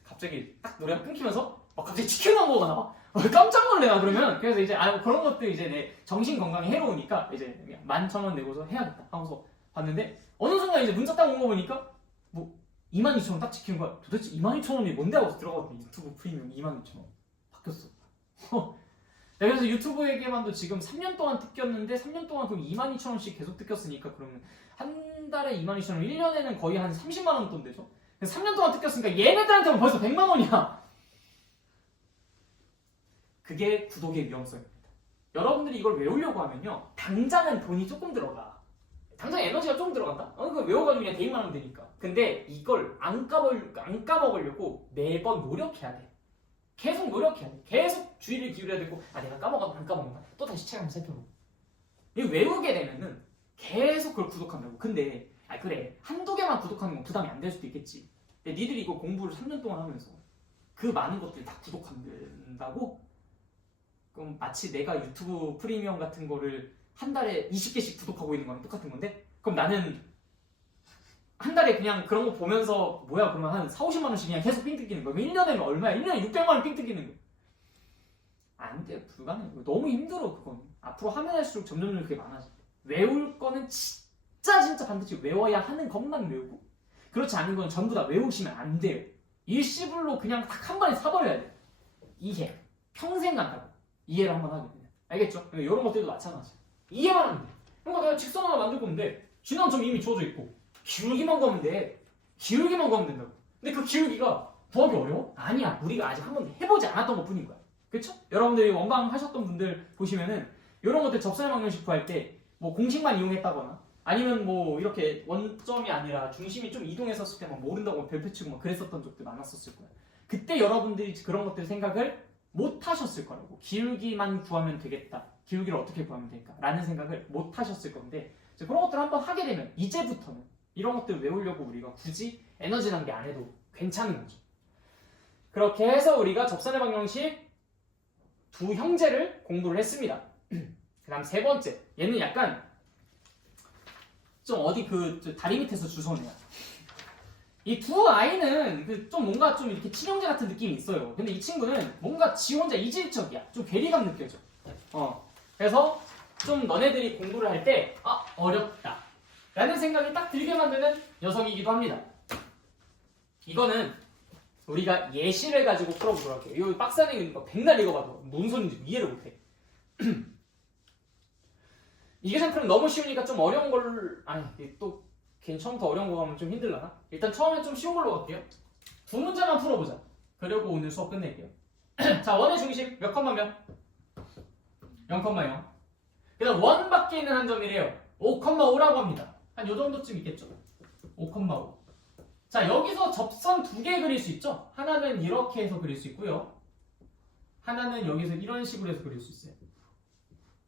갑자기 딱 노래가 끊기면서 막 갑자기 치킨 광고가 나와. 깜짝 놀래나 그러면. 그래서 이제 그런 것들 이제 내 정신 건강에 해로우니까 이제 11,000원 내고서 해야겠다 하고서 봤는데 어느 순간 이제 문자 딱 온 거 보니까 뭐 22,000원 딱 찍힌 거야. 도대체 22,000원이 뭔데 하고서 들어갔더니 유튜브 프리미엄 22,000원 바뀌었어. 그래서 유튜브에게만도 지금 3년 동안 뜯겼는데 3년 동안 그럼 22,000원씩 계속 뜯겼으니까 그러면 한 달에 22,000원 1년에는 거의 한 30만 원 돈 되죠. 3년 동안 뜯겼으니까 얘네들한테는 벌써 100만 원이야. 그게 구독의 위험성입니다. 여러분들이 이걸 외우려고 하면요. 당장은 돈이 조금 들어가. 당장 에너지가 조금 들어간다? 그거 외워가지고 그냥 대입만 하면 되니까. 근데 이걸 안 까먹으려고 매번 노력해야 돼. 계속 노력해야 돼. 계속 주의를 기울여야 되고 내가 까먹어도 안 까먹는다. 또 다시 책 한번 살펴보고. 이거 외우게 되면은 계속 그걸 구독한다고. 근데 그래 한두 개만 구독하는 건 부담이 안 될 수도 있겠지. 근데 니들이 이거 공부를 3년 동안 하면서 그 많은 것들 다 구독한다고? 그럼 마치 내가 유튜브 프리미엄 같은 거를 한 달에 20개씩 구독하고 있는 거랑 똑같은 건데? 그럼 나는 한 달에 그냥 그런 거 보면서 뭐야 그러면 한 4, 50만 원씩 그냥 계속 삥 뜯기는 거야. 1년에는 얼마야? 1년에 600만 원 삥 뜯기는 거야. 안 돼. 불가능해. 너무 힘들어 그건. 앞으로 하면 할수록 점점 그게 많아져. 외울 거는 진짜 반드시 외워야 하는 것만 외우고 그렇지 않은 건 전부 다 외우시면 안 돼요. 일시불로 그냥 딱 한 번에 사버려야 돼. 이해. 평생 간다고. 이해를 한번 하게 돼. 알겠죠? 이런 것들도 마찬가지. 이해만 하면 돼. 그러니까 내가 직선 하나 만들 건데 지난 점 이미 주어져 있고 기울기만 구하면 돼. 기울기만 구하면 된다고. 근데 그 기울기가 구하기 어려워? 아니야. 우리가 아직 한 번도 해보지 않았던 것 뿐인 거야. 그렇죠? 여러분들이 원방 하셨던 분들 보시면은 이런 것들 접선의 방정식 구할 때 뭐 공식만 이용했다거나 아니면 뭐 이렇게 원점이 아니라 중심이 좀 이동했었을 때 막 모른다고 별표 치고 막 그랬었던 적도 많았었을 거야. 그때 여러분들이 그런 것들 생각을 못 하셨을 거라고. 기울기만 구하면 되겠다. 기울기를 어떻게 구하면 될까? 라는 생각을 못 하셨을 건데 그런 것들을 한번 하게 되면 이제부터는 이런 것들을 외우려고 우리가 굳이 에너지 낭비 안 해도 괜찮은 거죠. 그렇게 해서 우리가 접선의 방정식 두 형제를 공부를 했습니다. 그 다음 세 번째. 얘는 약간 좀 어디 다리 밑에서 주워내야. 이 두 아이는 좀 뭔가 좀 이렇게 친형제 같은 느낌이 있어요. 근데 이 친구는 뭔가 지 혼자 이질적이야. 좀 괴리감 느껴져. 그래서 좀 너네들이 공부를 할 때 어렵다 라는 생각이 딱 들게 만드는 녀석이기도 합니다. 이거는 우리가 예시를 가지고 풀어보도록 할게요. 이거 박스 안에 있는 거 백날 읽어봐도 뭔 소리인지 이해를 못해. 이게 생각하면 너무 쉬우니까 좀 어려운 걸 또 괜히 처음부터 어려운 거 가면 좀 힘들라나? 일단 처음엔 좀 쉬운 걸로 갈게요. 두 문제만 풀어보자. 그리고 오늘 수업 끝낼게요. 자, 원의 중심 몇 컴마 몇? 0,0. 그 다음 원 밖에 있는 한 점이래요. 5,5라고 합니다. 한 요 정도쯤 있겠죠? 5,5. 자, 여기서 접선 두 개 그릴 수 있죠? 하나는 이렇게 해서 그릴 수 있고요. 하나는 여기서 이런 식으로 해서 그릴 수 있어요.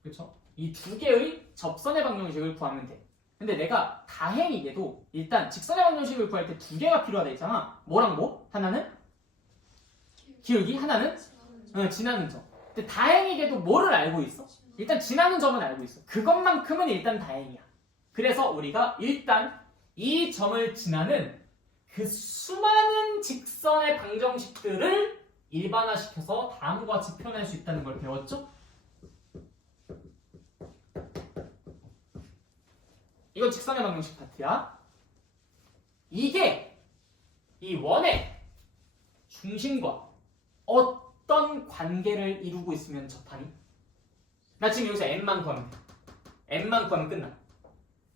그렇죠? 이 두 개의 접선의 방정식을 구하면 돼. 근데 내가 다행히게도 일단 직선의 방정식을 구할 때 두 개가 필요하다 했잖아. 뭐랑 뭐? 하나는 기울기, 하나는 지나는 점. 근데 다행히게도 뭐를 알고 있어? 일단 지나는 점은 알고 있어. 그것만큼은 일단 다행이야. 그래서 우리가 일단 이 점을 지나는 그 수많은 직선의 방정식들을 일반화시켜서 다음과 같이 표현할 수 있다는 걸 배웠죠? 이건 직선의 방정식 파트야. 이게 이 원의 중심과 어떤 관계를 이루고 있으면 접하니? 나 지금 여기서 n만 구하면 돼. n만 구하면 끝나.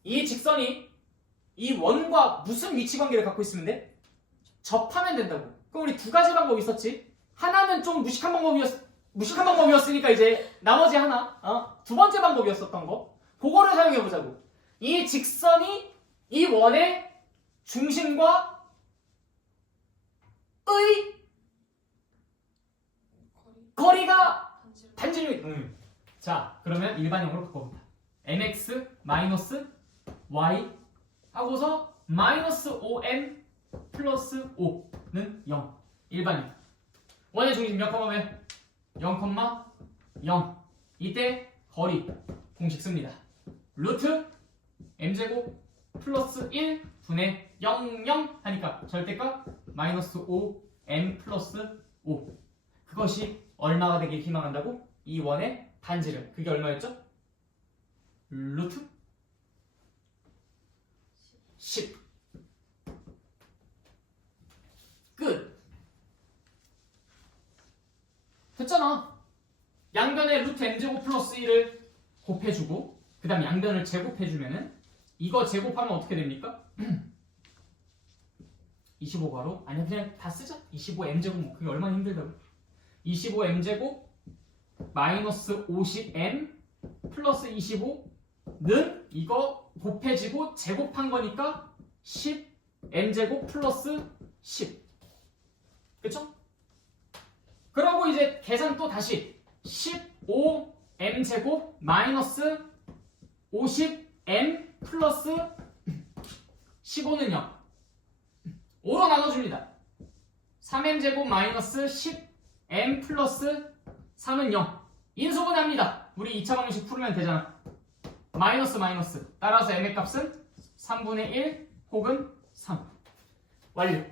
이 직선이 이 원과 무슨 위치 관계를 갖고 있으면 돼? 접하면 된다고. 그럼 우리 두 가지 방법이 있었지. 하나는 좀 무식한 방법이었으니까 이제 나머지 하나, 두 번째 방법이었었던 거. 그거를 사용해 보자고. 이 직선이 이 원의 중심과 의 거리가 반지름이 자 그러면 일반형으로 바꿔본다. mx 마이너스 y 하고서 마이너스 5m 플러스 5는 0 일반형. 원의 중심 몇 컴마 몇? 0,0 이때 거리 공식 씁니다. 루트 m제곱 플러스 1 분의 00 하니까 절대값 마이너스 5m 플러스 5 그것이 얼마가 되길 희망한다고? 이 원의 반지름 그게 얼마였죠? 루트 10 끝. 됐잖아. 양변에 루트 m제곱 플러스 1을 곱해주고 그 다음 양변을 제곱해주면은 이거 제곱하면 어떻게 됩니까? 25가로 아니야 그냥 다 쓰자. 25m제곱 뭐 그게 얼마나 힘들다고. 25m제곱 마이너스 50m 플러스 25는 이거 곱해지고 제곱한 거니까 10m제곱 플러스 10 그쵸? 그러고 이제 계산 또 다시 15m제곱 마이너스 50m 플러스 15는 0 5로 나눠줍니다. 3m제곱 마이너스 10m 플러스 3은 0 인수분해합니다. 우리 2차 방정식 풀면 되잖아. 마이너스 마이너스 따라서 m의 값은 3분의 1 혹은 3 완료.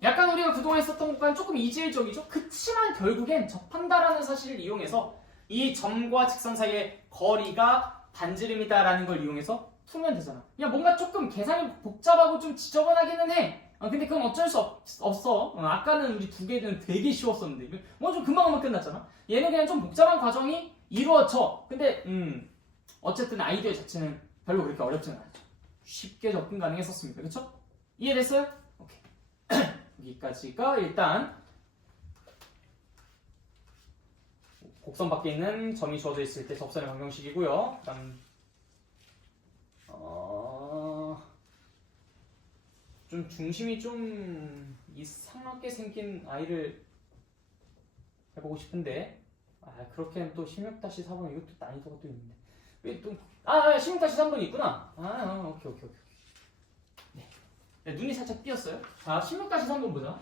약간 우리가 그동안 했었던 것과는 조금 이질적이죠. 그치만 결국엔 접한다라는 사실을 이용해서 이 점과 직선 사이의 거리가 반지름이다라는 걸 이용해서 풀면 되잖아. 그냥 뭔가 조금 계산이 복잡하고 좀 지저분하기는 해. 근데 그건 어쩔 수 없어. 아까는 우리 두 개는 되게 쉬웠었는데 뭐 좀 금방 한번 끝났잖아. 얘는 그냥 좀 복잡한 과정이 이루어져. 근데 어쨌든 아이디어 자체는 별로 그렇게 어렵지는 않죠. 쉽게 접근 가능했었습니다. 그쵸? 이해됐어요? 오케이. 여기까지가 일단 곡선 밖에 있는 점이 주어져 있을 때 접선의 방정식이고요. 그다음 좀 중심이 좀 이상하게 생긴 아이를 해보고 싶은데 그렇게는 또 16-4번 이것도 난이도가 또 있는데 왜 또 16-3번이 있구나. 오케이. 네. 눈이 살짝 띄었어요. 자 16-3번 보자.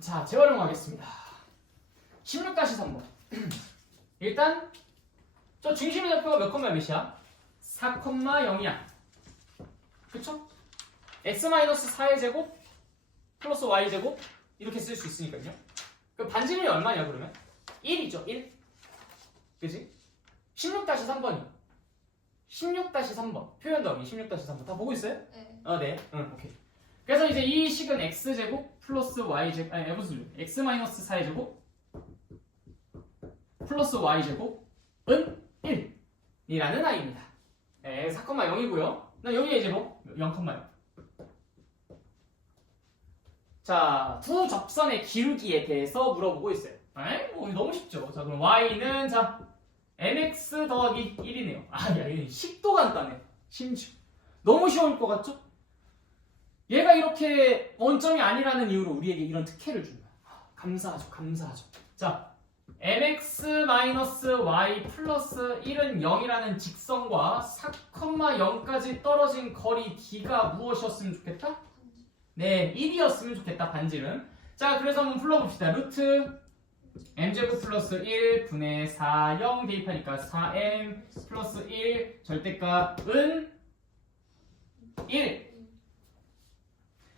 자 재활용하겠습니다. 16-3번 일단 저 중심의 좌표가 몇 콤마 몇이야? 4,0이야. 그쵸? x-4의 제곱 플러스 y 제곱 이렇게 쓸 수 있으니까요. 그 반지름이 얼마냐 그러면? 1이죠. 1. 그지? 16-3번이요. 16-3번 표현 더하기 16-3번 다 보고 있어요? 네. 네. 오케이. 그래서 이제 이 식은 x제곱 플러스 y제곱 무슨 x-4의 제곱 플러스 y제곱은 1이라는 아이입니다. 4,0이고요. 여기에 이제 뭐 0,0. 자, 두 접선의 기울기에 대해서 물어보고 있어요. 너무 쉽죠. 자, 그럼 y는 자 mx 더하기 1이네요. 얘는 식도 간단해. 심지어 너무 쉬울 것 같죠? 얘가 이렇게 원점이 아니라는 이유로 우리에게 이런 특혜를 줍니다. 감사하죠. 자. mx-y 플러스 1은 0이라는 직선과 4,0까지 떨어진 거리 d가 무엇이었으면 좋겠다? 네, 1이었으면 좋겠다. 반지름. 자, 그래서 한번 풀어봅시다. 루트 m제곱 플러스 1 분의 4, 0 대입하니까 4m 플러스 1 절대값은 1.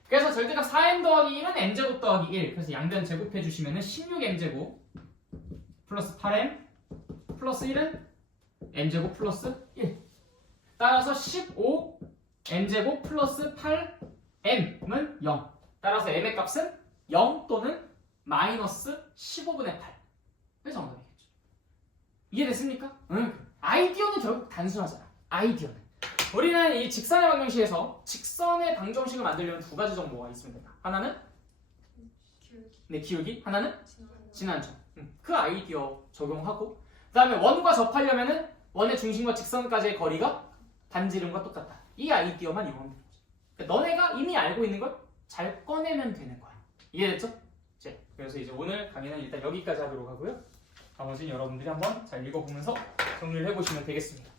그래서 절대값 4m 더하기 1은 m제곱 더하기 1. 그래서 양변 제곱해 주시면 16m제곱 플러스 8m 플러스 1은 m제곱 플러스 1 따라서 15m제곱 플러스 8m은 0 따라서 m의 값은 0 또는 마이너스 15분의 8 그게 정답이겠죠. 이해됐습니까? 아이디어는 결국 단순하잖아. 아이디어는 우리는 이 직선의 방정식에서 직선의 방정식을 만들려면 두 가지 정보가 있으면 된다. 하나는 기울기 하나는 진한점. 그 아이디어 적용하고 그 다음에 원과 접하려면은 원의 중심과 직선까지의 거리가 반지름과 똑같다. 이 아이디어만 이용하면 됩니다. 그러니까 너네가 이미 알고 있는 걸 잘 꺼내면 되는 거야. 이해됐죠? 그래서 이제 오늘 강의는 일단 여기까지 하도록 하고요. 나머지는 여러분들이 한번 잘 읽어보면서 정리를 해보시면 되겠습니다.